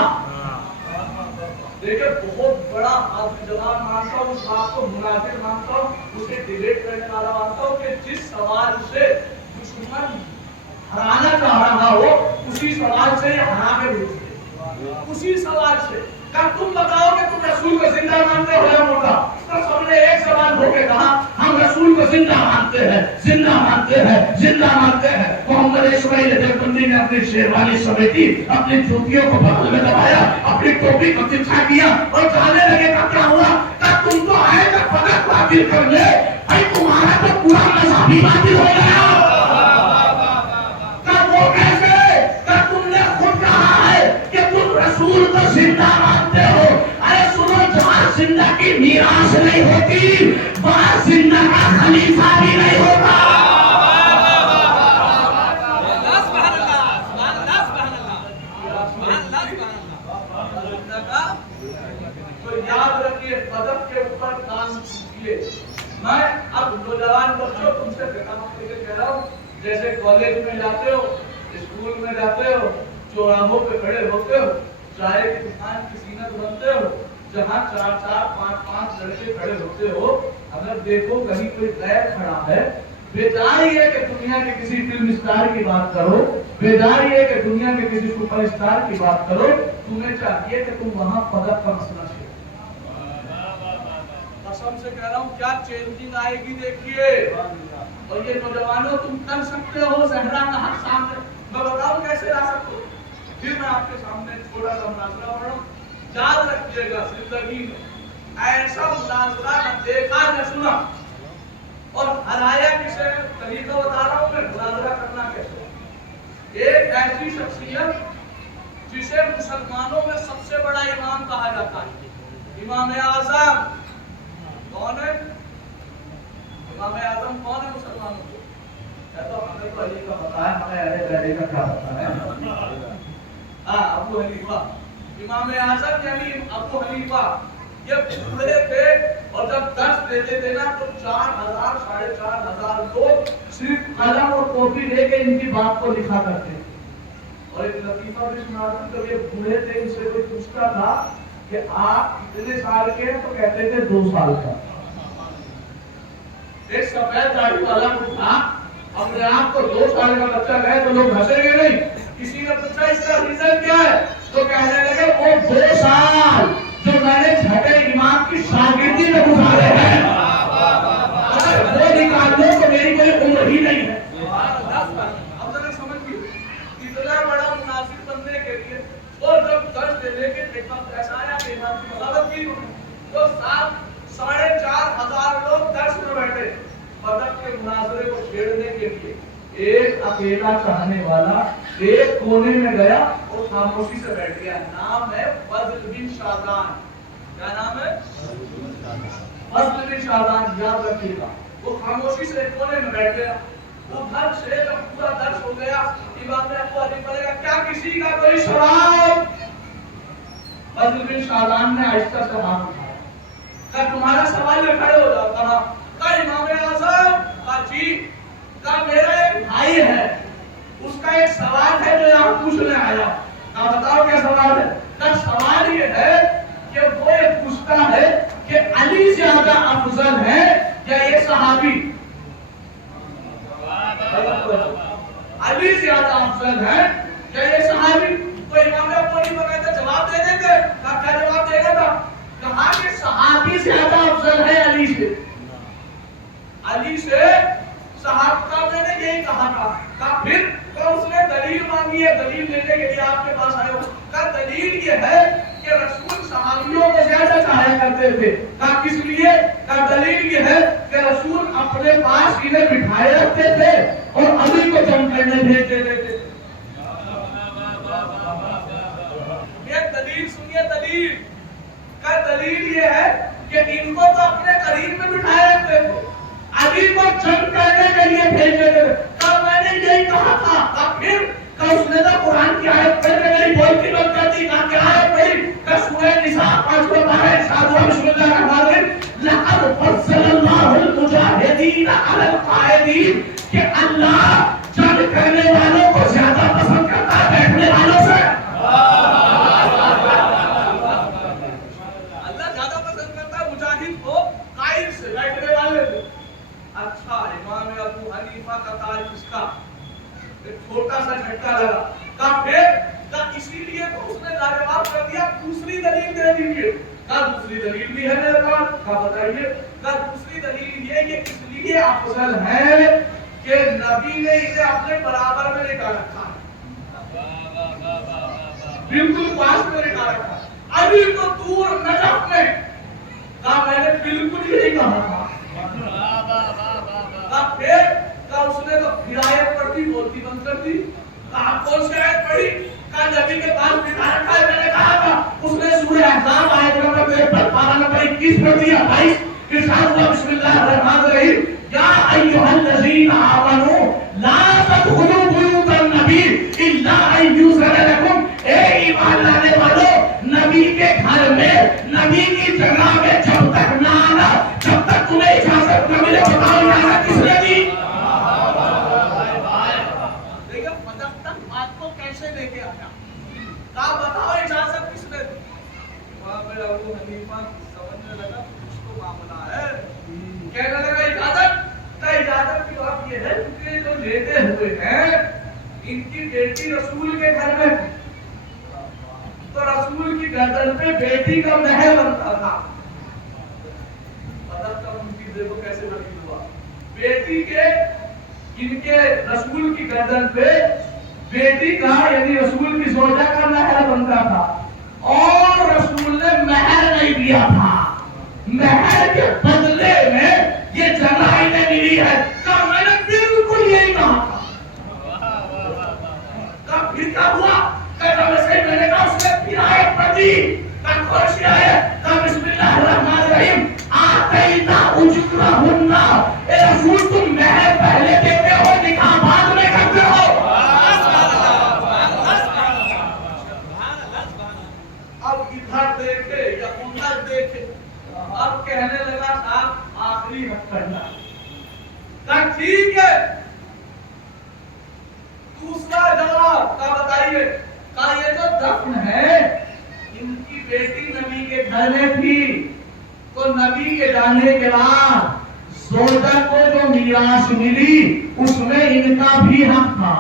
देखिए बहुत बड़ा हाजिर जवाब मानता हूँ, उस बात को मुनाफिक मानता हूँ, उसे डिबेट करने वाला मानता हूँ कि जिस सवाल से दुश्मन हराना चाह रहा हो उसी सवाल से हरा के भेजते, उसी सवाल से। कहा तुम बताओ कि तुम रसूल को जिंदा मानते हो या मुर्दा? तो सबने एक सवाल होके कहा हम रसूल को जिंदा मानते हैं, जिंदा मानते हैं, जिंदा मानते हैं। मोहम्मद इस्माइल देवबंदी ने अपनी शेरवानी समेटी, अपनी जूतियों को बगल में दबाया, अपनी टोपी को तिरछा किया और कहने लगे का क्या हुआ? कहा तुम तो आए थे फदक बातिल कर ले, भाई तुम्हारा तो पूरा मजहब ही बातिल हो गया। रसूल को जिंदा मानते हो? अरे सुनो, जहाँ जिंदा की मीरास नहीं होती वहाँ जिंदा का खलीफा भी नहीं होता। तो याद रखिए, पदक के ऊपर काम कीजिए। मैं अब नौजवान बच्चों तुमसे कह रहा हूँ, जैसे कॉलेज में जाते हो, स्कूल में जाते हो, चौराहों पे खड़े होते हो, चाय की दुकान की सीनत बनते हो, जहाँ 4-4, 5-5 लड़के खड़े होते हो, अगर देखो कहीं कोई गैर खड़ा है, बेजारी है कि दुनिया के किसी फिल्म स्टार की बात करो, बेजारी है कि दुनिया के किसी सुपरस्टार की बात करो, तुम्हें चाहिए कि तुम वहाँ पदक का मसला छेड़ो। कसम से कह रहा हूँ, क्या चेंजिंग आएगी देखिए। और ये नौजवानों तुम कर सकते हो, सहरा का हक सामने, मैं बताऊं कैसे ला सकते हो। फिर मैं आपके सामने थोड़ा सा मुनाजरा पढ़ा। याद रखिएगा, जिंदगी में ऐसा मुनाजरा न देखा न सुना और हराया किसे, तरीका बता रहा हूं मैं मुनाजरा करना कैसे। एक ऐसी शख्सियत जिसे मुसलमानों में सबसे बड़ा इमाम कहा जाता है, इमाम आजम। कौन है इमाम आजम? कौन है मुसलमानों को? तो हमें तो अली का पता है, हमें अली का क्या पता है? हाँ, अबू हनीफा। इमाम आजम यानी अबू हनीफा ये बूढ़े थे और जब दर्श देते थे ना तो 4000 4500 लोग सिर्फ कलम और कॉपी लेके इनकी बात को लिखा करते। और एक लतीफा भी सुना था, जब ये बूढ़े थे इनसे कोई पूछता था कि आप कितने साल के हैं तो कहते थे 2 साल का। एक सफेद दाढ़ी वाला उठा, अपने आप को 2 साल का बच्चा कहे तो लोग हंसेंगे नहीं। किसी ने पूछा इसका रीजन क्या है तो कहने लगे वो 2 साल जो मैंने छठे इमाम की शागिर्दी में गुजारे हैं, अगर वो निकाल दो तो मेरी कोई उम्र ही नहीं है। अब जरा समझिए इतना बड़ा मुनासिब बनने के लिए और जब दर्ज देने के एक वक्त ऐसा आया कि इमाम की बगावत की तो 4,500 लोग दर्ज में बैठे बदर के मुनाजरे को छेड़ने के लिए। एक अकेला चाहने वाला एक कोने में गया और खामोशी से बैठ गया। नाम है फजल बिन शादान। क्या नाम है? फजल बिन शादान, याद रखिएगा। वो खामोशी से एक कोने में बैठ गया। उधर से जब पूरा दर्श हो गया इमाम ने आपको आगे पड़ेगा क्या किसी का कोई सवाल? फजल बिन शादान ने आहिस्ता से हाथ उठाया, क्या तुम्हारा सवाल में खड़े हो जाओ। कहा इमाम आज़म, कहा जी, कहा मेरा एक भाई है उसका एक सवाल है जो यहाँ पूछने आया। कहा बताओ क्या सवाल है? कहा सवाल ये है कि वो ये पूछता है कि अली ज्यादा अफजल है या ये सहाबी? अली ज्यादा अफजल है या ये सहाबी? तो इमाम ने अपनी बकायदा जवाब दे देंगे। कहा क्या जवाब देगा था? कहा कि सहाबी ज्यादा अफजल है अली से। अली से सहाबा मैंने यही कहा था। कहा फिर तो उसने दलील मांगी है, दलील लेने के लिए आपके पास आए हो। कहा दलील ये है कि रसूल सहाबियों को ज्यादा चाहा करते थे। कहा किस लिए? कहा दलील ये है कि रसूल अपने पास इन्हें बिठाए रखते थे और अली को जंग करने भेज देते थे। ये दलील सुनिए, दलील का दलील ये है कि इनको तो अपने करीब में बिठाए रखते थे, अली को जंग करने के लिए भेज देते थे। कब मैंने यही कहा था। कब फिर कब उसने तो कुरान की आयत पढ़ के मेरी बोलती बंद कर दी। कहा क्या आयत पढ़ी? कब सूरह निसा 5-12 इरशाद हुआ बिस्मिल्लाहिर रहमानिर रहीम लक़द फज़्ज़लल्लाहुल मुजाहिदीन अलल क़ाइदीन कि अल्लाह जंग करने वालों को ज्यादा पसंद करता है बैठने वालों से। अल्लाह ज्यादा पसंद करता है मुजाहिद को कायद से, बैठने वाले से। अच्छा, इमाम अबू हनीफा का ताज इसका एक छोटा सा झटका लगा। कहा फिर? कहा इसीलिए तो उसने लाजवाब कर दिया, दूसरी दलील दे दीजिए। कहा दूसरी दलील भी है मेरे पास। कहा बताइए। कहा दूसरी दलील ये कि इसलिए अफजल है कि नबी ने इसे अपने बराबर में लेकर रखा है, बिल्कुल पास में लेकर रखा है। अली को दूर नजफ में। कहा मैंने बिल्कुल यही कहा था। फिर का उसने तो हिदायत पढ़ी, बोलती बंद कर दी। कहा कौन सी आयत पढ़ी? कहा नबी के पास बिठा रखा है, मैंने कहा था। उसने सूरह अहज़ाब आयत नंबर 53 पारा नंबर 21 पढ़ दिया। 22 इरशाद हुआ बिस्मिल्लाहिर रहमानिर रहीम या अय्युहल्लज़ीना आमनू ला तदखुलू बुयूतन नबी इल्ला अन युज़न लकुम। ए ईमान लाने वालों, नबी के घर में, नबी की जगह में जब तक ना आना, जब तक तुम्हें इजाजत न मिले। बताओ इजाजत किसने दी? देखिए फजक तक बात को कैसे लेके आया। कहा बताओ इजाजत किसने दी? वहां पे अबू हनीफा समझने लगा कुछ तो मामला है। कहने लगा इजाजत? तो इजाजत की बात ये है कि जो लेते हुए हैं इनकी बेटी रसूल के घर में, तो रसूल की गर्दन पे बेटी का महल बनता था। पता कब उनकी देखो कैसे बनी हुआ। बेटी के इनके रसूल की गर्दन पे बेटी का यानी रसूल की जोजा का महल बनता था और रसूल ने महल नहीं दिया था, महल के बदले में ये जगह इन्हें मिली है। कब मैंने बिल्कुल यही कहा था। कब फिर क्या हुआ? कब से मैंने कहा उसने फिर आयत पढ़ दी। कब कौन सी आयत? कब बिस्मिल्लाहिर रहमानिर रहीम आतैना उजरहुन्ना। ए रसूल तुम महल पहले देते हो, निकाह बाद में करते हो। اب کہنے لگا صاحب آخری حق کرنا. کہا ٹھیک ہے. دوسرا جواب کا بتائیے. کہا یہ جو دفن ہے ان کی بیٹی نبی کے گھر میں تھی تو نبی کے جانے کے بعد زوجہ کو جو میراث ملی اس میں ان کا بھی حق تھا.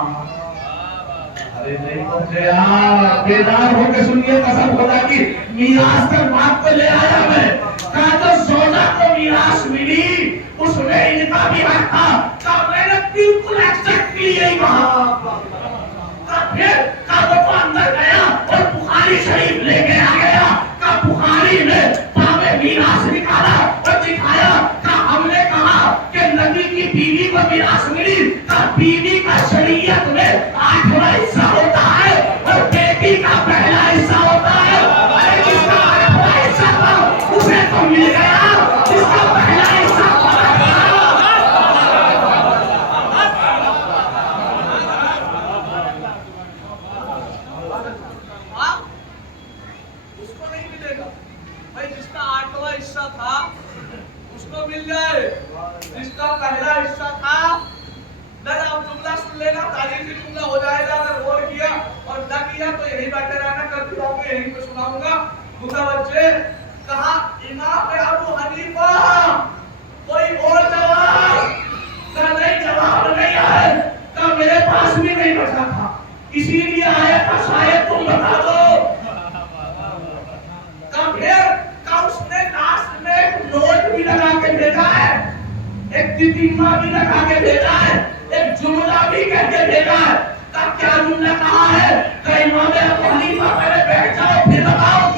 ارے نہیں پہنچے یار, بیدار ہو کے سنیے قسم خدا کی. میراث تک بات پہ لے آیا میں. کہا جو زوجہ کو میراث ملی اس میں ان کا بھی حق تھا. کہا میں نے بالکل ایگزیکٹلی یہی کہا. پھر وہ تو اندر گیا اور بخاری شریف لے کے آ گیا. کہ بخاری میں باب میراث نکالا اور دکھایا کہ ہم نے کہا کہ نبی کی بیوی کو میراث ملی. کہ بیوی کا شریعت میں 8واں حصہ ہوتا ہے اور بیٹی کا پہلا حصہ ہوتا ہے. ارے جس کا 8واں حصہ تھا اسے تو مل گیا, جس کا پہلا حصہ مل جائے. جس کا پہلا حصہ تھا ذرا آپ جملہ سن لینا, تاریخی جملہ ہو جائے گا. اگر غور کیا اور نہ کیا تو یہی بیٹھے رہنا, کل پھر آپ کو یہیں پہ سناؤں گا. متوجہ. کہا امام ابو حنیفہ کوئی اور جواب. کہا نہیں جواب نہیں ہے. کہا میرے پاس بھی نہیں بچا تھا اسی لیے آیا تھا شاید تم بتا دو. کہا پھر اس نے لاسٹ میں ایک نوٹ بھی لگا کے بھیجا ہے, ایک تتیمہ بھی لگا کے بھیجا ہے, ایک جملہ بھی کہہ کے بھیجا ہے. تب کیا جملہ کہا ہے کہ امام ابو حنیفہ پہلے بیٹھ جاؤ پھر بتاؤ.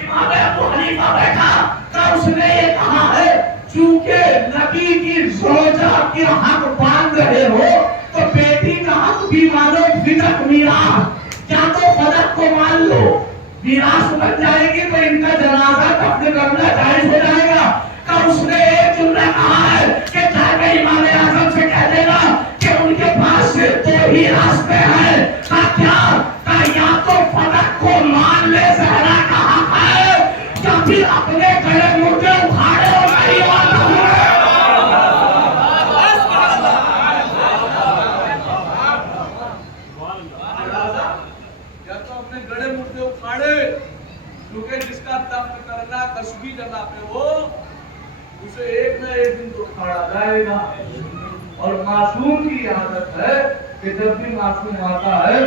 امام ابو حنیفہ بیٹھا کہ اس نے یہ کہا ہے چونکہ نبی کی زوجہ کے حق باندھ رہے ہو تو بیٹی کا حق بھی مانو. فدق میراث کیا تو فدق کو مان لو, میراث بن جائے گی تو ان کا جنازہ دفن کرنا جائز ہو جائے گا. کہ اس نے ایک جملہ کہا ہے کہ جا کے امام اعظم سے کہہ دینا کہ ان کے پاس صرف 2 ہی راستے ہیں. کیا یا تو فدق کو مان لے, زہرا کا حق ہے, یا پھر اپنے گھر مردے اکھاڑے اور نہیں کیونکہ جس کا دفن کرنا کسبی جگہ پہ ہو اسے ایک نہ ایک دن تو کھاڑا جائے گا. اور معصوم کی عادت ہے کہ جب بھی معصوم آتا ہے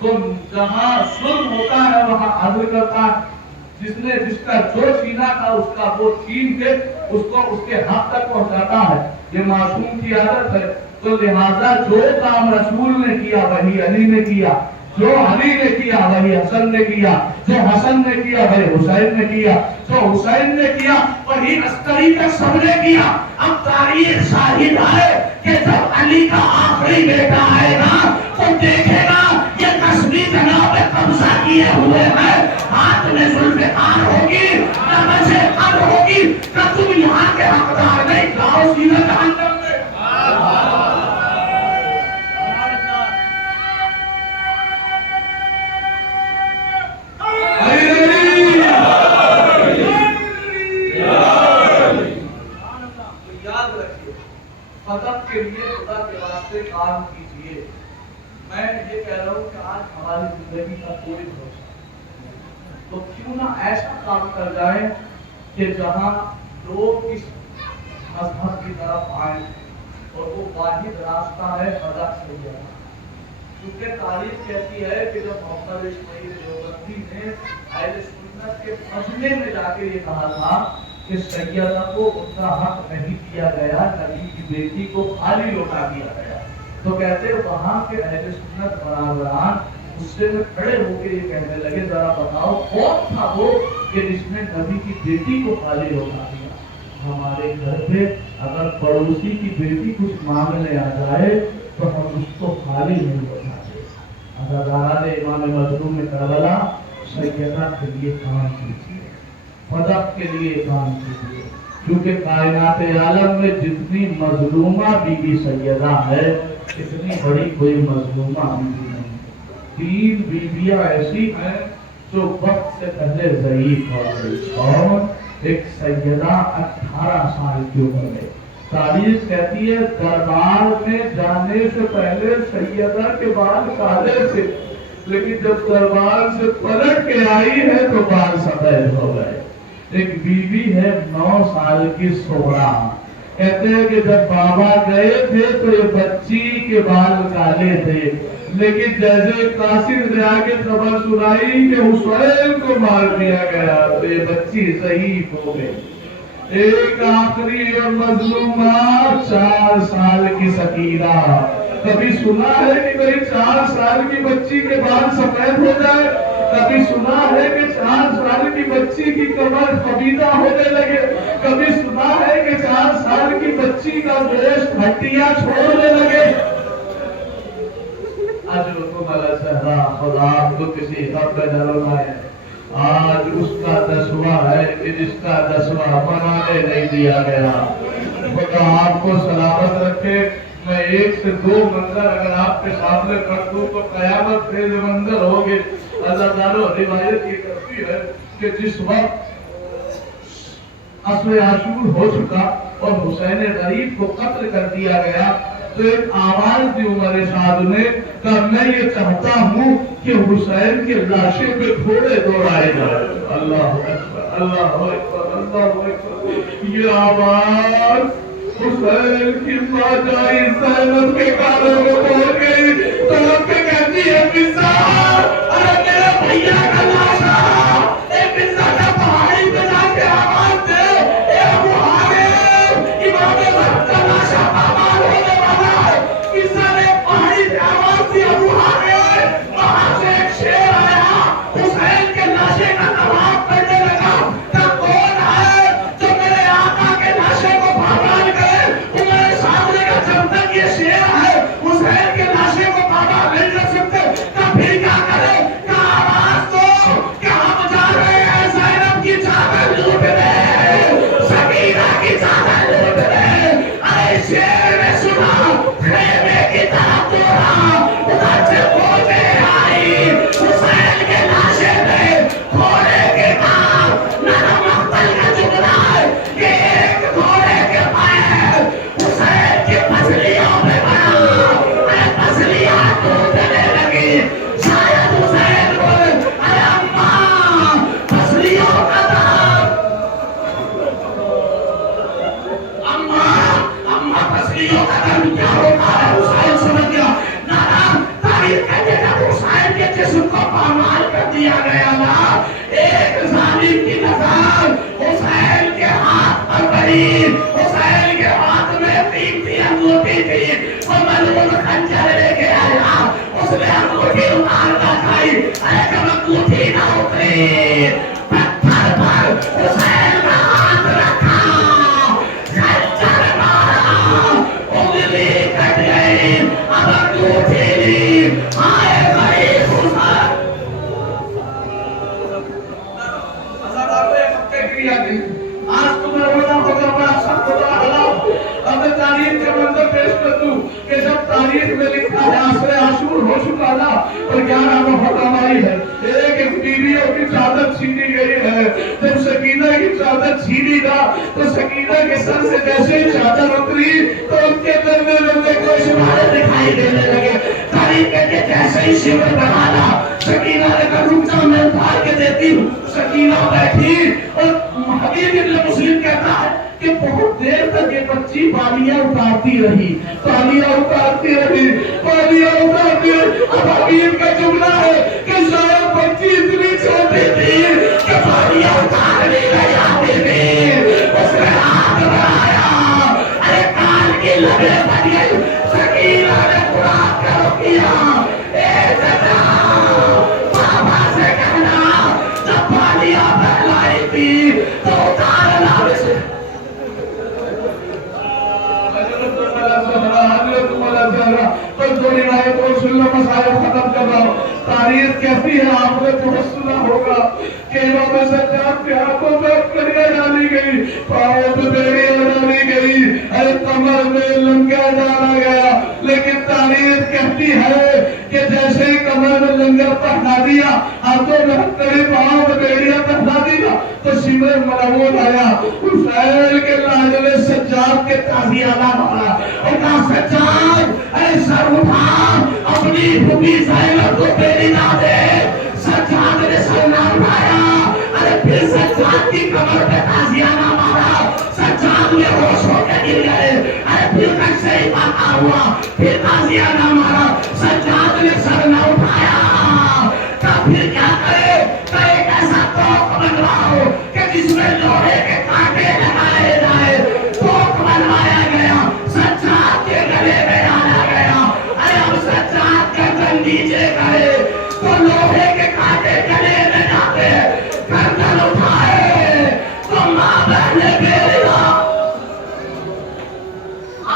تو جہاں ظلم ہوتا ہے وہاں عدل کرتا ہے. جس کا جو چھینا تھا اس کا وہ چھین کے اس کو اس کے حق تک پہنچاتا ہے. یہ معصوم کی عادت ہے. تو لہذا جو کام رسول نے کیا وہی علی نے کیا, جو علی نے کیا وہی حسن نے کیا, جو حسن نے کیا وہی حسین نے کیا, جو حسین نے کیا وہی عسکری کا سب نے کیا. اب تاریخ شاہد ہے کہ جب علی کا آخری بیٹا آئے گا تو دیکھے گا یہ کسبی جگہ پہ قبضہ کیے ہوئے ہیں, ہاتھ میں ذوالفقار ہوگی, نماز قبر ہوگی. کہ تم یہاں کے حقدار نہیں, جاؤ سیدھا جہنم میں. فدق کے لیے خدا کے واسطے کام کیجیے. میں یہ کہہ رہا ہوں کہ آج ہماری زندگی کا کوئی بھروسہ نہیں, تو کیوں نہ ایسا کام کر جائیں کہ جہاں لوگ اس مذہب کی طرف آئیں اور وہ واحد راستہ ہے فدق سے جانا. کیونکہ تاریخ کہتی ہے کہ جب محمد اسماعیل دیوبندی نے اہل سنت کے مجمع میں جا کے یہ کہا تھا کہ سیدہ کو ان کا حق نہیں دیا گیا, نبی کی بیٹی کو خالی لوٹا دیا گیا, تو کہتے وہاں کے اہل سنت برادران غصے میں کھڑے ہو کے یہ کہنے لگے ذرا بتاؤ کون تھا وہ کہ جس نے نبی کی بیٹی کو خالی لوٹا دیا. ہمارے گھر پہ اگر پڑوسی کی بیٹی کچھ مانگنے آ جائے تو ہم اس کو خالی نہیں لوٹاتے. عزاداران امام مظلوم میں کربلا سیدہ کے لیے کام کیجیے, فدق کے لیے کام کیجیے, کیونکہ کائنات عالم میں جتنی مظلومہ بی بی سیدہ ہے اتنی بڑی کوئی مظلومہ بی بی نہیں. 3 بیویاں ایسی ہیں जो वक्त से पहले ज़ईफ हो गई और एक सैयदा 18 साल की उम्र में। तारीख कहती है दरबार में जाने से पहले सैयदा के बाल काले थे, लेकिन जब दरबार से पलट के आई है तो बाल सफेद हो गए। एक बीवी है 9 साल की सोहरा, कहते हैं कि जब बाबा गए थे तो ये बच्ची के बाल काले थे, लेकिन जैसे कासिम ने आगे खबर सुनाई कि हुसैन को मार दिया गया तो ये बच्ची शहीद हो गई। एक आखिरी और मजलूमा 4 साल की सकीना, कभी सुना है कि कोई 4 साल की बच्ची के बाल सफेद हो जाए? कभी सुना है कि 4 साल की बच्ची की कमर कबीदा होने लगे? कभी सुना है कि 4 साल की बच्ची का गोश्त हड्डियां छोड़ने लगे? आज सहरा खुदा तो किसी हद में डरना है। आज उसका 10वां है कि जिसका 10वां मनाने नहीं दिया गया। खुदा आपको सलामत रखे। मैं 1 से 2 मंजर अगर आपके सामने कर दूं तो कयामत के मंजर होंगे। अज़ादारों रिवायत ये करती है कि जिस वक्त अस्र आशूर हो चुका और हुसैन गरीब को कत्ल कर दिया गया तो एक आवाज दी उमर साहब ने कहा, मैं ये चाहता हूँ कि हुसैन के लाशे पे घोड़े दौड़ाए जाए। अल्लाह अकबर, अल्लाह अकबर, अल्लाह अकबर। ये आवाज हुसैन की माजाई ज़ैनब के कानों में पहुंच गई। तड़प के कहती है, पिज़्ज़ा, अरे मेरे भैया का लाशा, ए पिज़्ज़ा का पहाड़ी पे जाके आवाज दे, ए अबू हारिम, इमाम ज़हरा का लाशा आबाद होने वाला है। पिज़्ज़ा ने पहाड़ी पे आवाज दी, अबू हारिम, वहां से एक शेर आया, हुसैन के लाशे का तवाफ करने लगा। कहा, कौन है जो मेरे आका के लाशे को पामाल करे? तुम्हारे सामने का जब तक ये शेर है, हुसैन के लाशे को पामाल नहीं कर सकते। कहा, फिर क्या करे? कहा, आवाज दो कि हम जा रहे हैं ज़ैनब की चादर लूटने, सकीना की चादर लूटने। अरे शेर ने सुना, खेमे की तरफ दौड़ा, उधर से फौजें आई, हुसैन के लाशे में घोड़े के नाम नरम अख्तर का जुमला है कि एक घोड़े के पैर हुसैन की पसलियों में पड़ा। अरे पसलियां टूटने लगी। शायद हुसैन बोले, अरे अम्मा, पसलियों का दर्द, अम्मा, अम्मा, पसलियों का दर्द क्या होता है? हुसैन समझ गया। नाना, तारीख कहते हैं हुसैन के जिस्म को पामाल कर दिया गया ना, एक जालिम की नजर हुसैन के हाथ पर पड़ी। हुसैन के हाथ में कीमती अंगूठी थी, वो मलून खंजर लेके आया, उसने अंगूठी उतार कर खाई। अरे जब अंगूठी ना उतरी, पत्थर पर हुसैन का हाथ रखा, खंजर मारा, उंगली कट गई, अब अंगूठी ली। आए गरीब हुसैन। आज तुम्हें रोना होगा, बड़ा सख्त होगा हालात। अब मैं तारीख के मंजर पेश कर दूं कि जब तारीख में लिखा है आसरे आशूर हो चुका ना और 11 मुहर्रम आई है, एक बीवियों की चादर छीनी गई है। जब सकीना की चादर छीनी ना तो सकीना के सर से जैसे ही चादर उतरी तो उनके दर्द में कोई शुमारे दिखाई देने लगे। तारीख के जैसे ही शिविर बनाना, सकीना ने कहा, रुक जा, मैं उतार के देती हूँ। सकीना बैठी और हबीब इब्न मुस्लिम कहता है कि बहुत देर तक ये बच्ची बालियां उतारती रही, बालियां उतारती रही, बालियां उतारती रही। अब हबीब का जुमला है कि शायद बच्ची इतनी छोटी थी कि बालियां उतार नहीं रही आती थी। उसने हाथ बढ़ाया, अरे कान की लगे बन गई। सकीना ने कुरान का रुख किया, ए चाचा, बाबा से कहना जब बालियां बहलाई थी तो उतारना। खत्म कर रहा हूँ। तारीख कहती है, आपने बहुत सुना होगा कि इमाम सज्जाद के हाथों में कड़ियां डाली गई, पांव में बेड़ियां डाली गई, अरे कमर में लंगर डाला गया। लेकिन तारीख कहती है कि जैसे ही कमर में लंगर पहना दिया, हाथों में हथकड़ी میں ملعون آیا حسین کے لاجل سجاد کے تازیانہ مارا اور کہا سجاد اے سر اٹھا اپنی پھوپھی زینب کو بیری نہ دے سجاد نے سر نہ اٹھایا ارے پھر سجاد کی کمر پہ تازیانہ مارا سجاد میں ہوش ہو کے گر گئے ارے پھر نقشہ پاتا ہوا پھر تازیانہ مارا سجاد نے سر نہ اٹھایا تب پھر کیا کرے تو ایک ایسا توق بنواؤ کہ جس میں لوہے کے کانٹے لگائے جائے توق بنوایا گیا سجاد کے گلے میں ڈالا گیا ارے اب سجاد کا گن نیچے کرے تو لوہے کے کانٹے گلے میں جاتے گردن اٹھائے تو ماں بہنے بیریا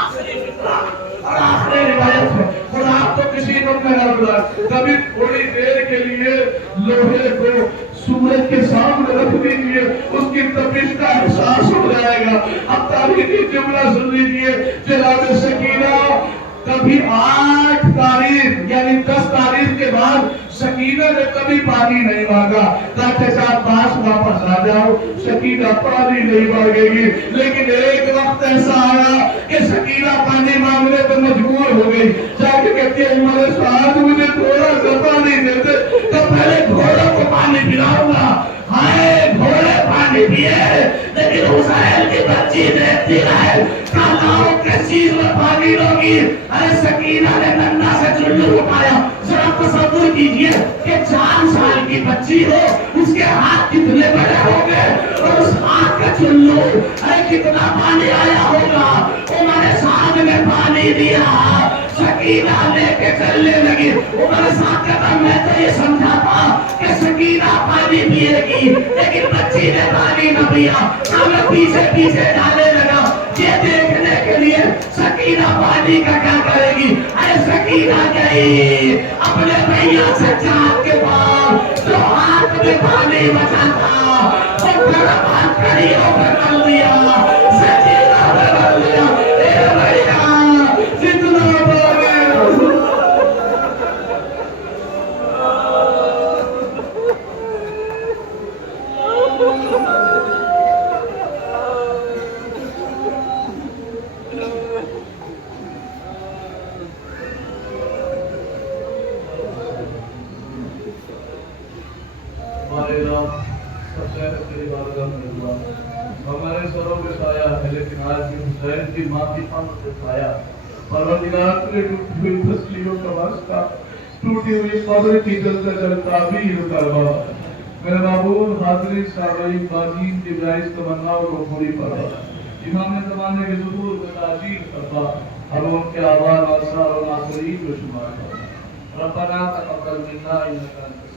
آخری فکرہ اور آخری روایت ہے خدا تو کسی کو میں نہ بلا کبھی تھوڑی دیر کے لیے لوہے کو سورج کے سامنے رکھ دیجئے اس کی تپش کا احساس ہو جائے گا اب تاریخی جملہ سن لیجئے جناب سکینہ کبھی 8 تاریخ یعنی 10 تاریخ کے بعد سکینہ نے کبھی پانی نہیں مانگا کہتے چاہت پاس واپس آ جاؤ سکینہ پانی نہیں مانگے گی لیکن ایک وقت ایسا آیا کہ سکینہ پانی مانگنے پر مجبور ہو گئی جا کے کہتی ہے ہمارے ساتھ مجھے تھوڑا سا پانی دیتے تو پہلے گھوڑوں کو پانی پلاؤں گا ہائے گھوڑے پانی پیے لیکن حسین کی بچی دیکھتی ہے کہاں کس چیز میں پانی لوگی ارے سکینہ نے ننھا سے چلو اٹھایا ذرا تصور کیجئے کہ 4 سال کی بچی ہو اس کے ہاتھ کتنے بڑے ہوں گے اور اس ہاتھ کا چلو ارے کتنا پانی آیا ہوگا عمر سعد نے پانی دیا سکینہ لے کے چلنے لگی عمر سعد کہتا میں تو یہ سمجھا تھا کہ سکینہ پانی پیے گی لیکن بچی نے پانی نہ پیا میں پیچھے پیچھے ڈالنے لگا یہ دیکھنے کے لیے سکینہ پانی کا کیا کرے گی اے سکینہ گئی اپنے بھیا سجاد کے پاس جو ہاتھ میں پانی بچا تھا وہ گرم ہاتھ کڑیوں پر ڈال دیا سکینہ پر ڈال دیا اے بھیا جتنا پانی ہمارے سروں پہ سایہ ہے لیکن آج بھی حسین کی ماں کی خانوں سے سایہ پروردگار نے ٹوٹی ہوئی تسلیوں کا واسطہ ٹوٹی ہوئی قبر کی جلد جلد تعبیر کروا میرے معبود حاضرین سامعین بازین کی برائش تمناؤں کو پوری فرما امام زمانے کے ظہور میں تاجیل فرما ہم ان کے آباد آثار و ناصرین کو شمار کرنا ربنا تقبل منا انک انت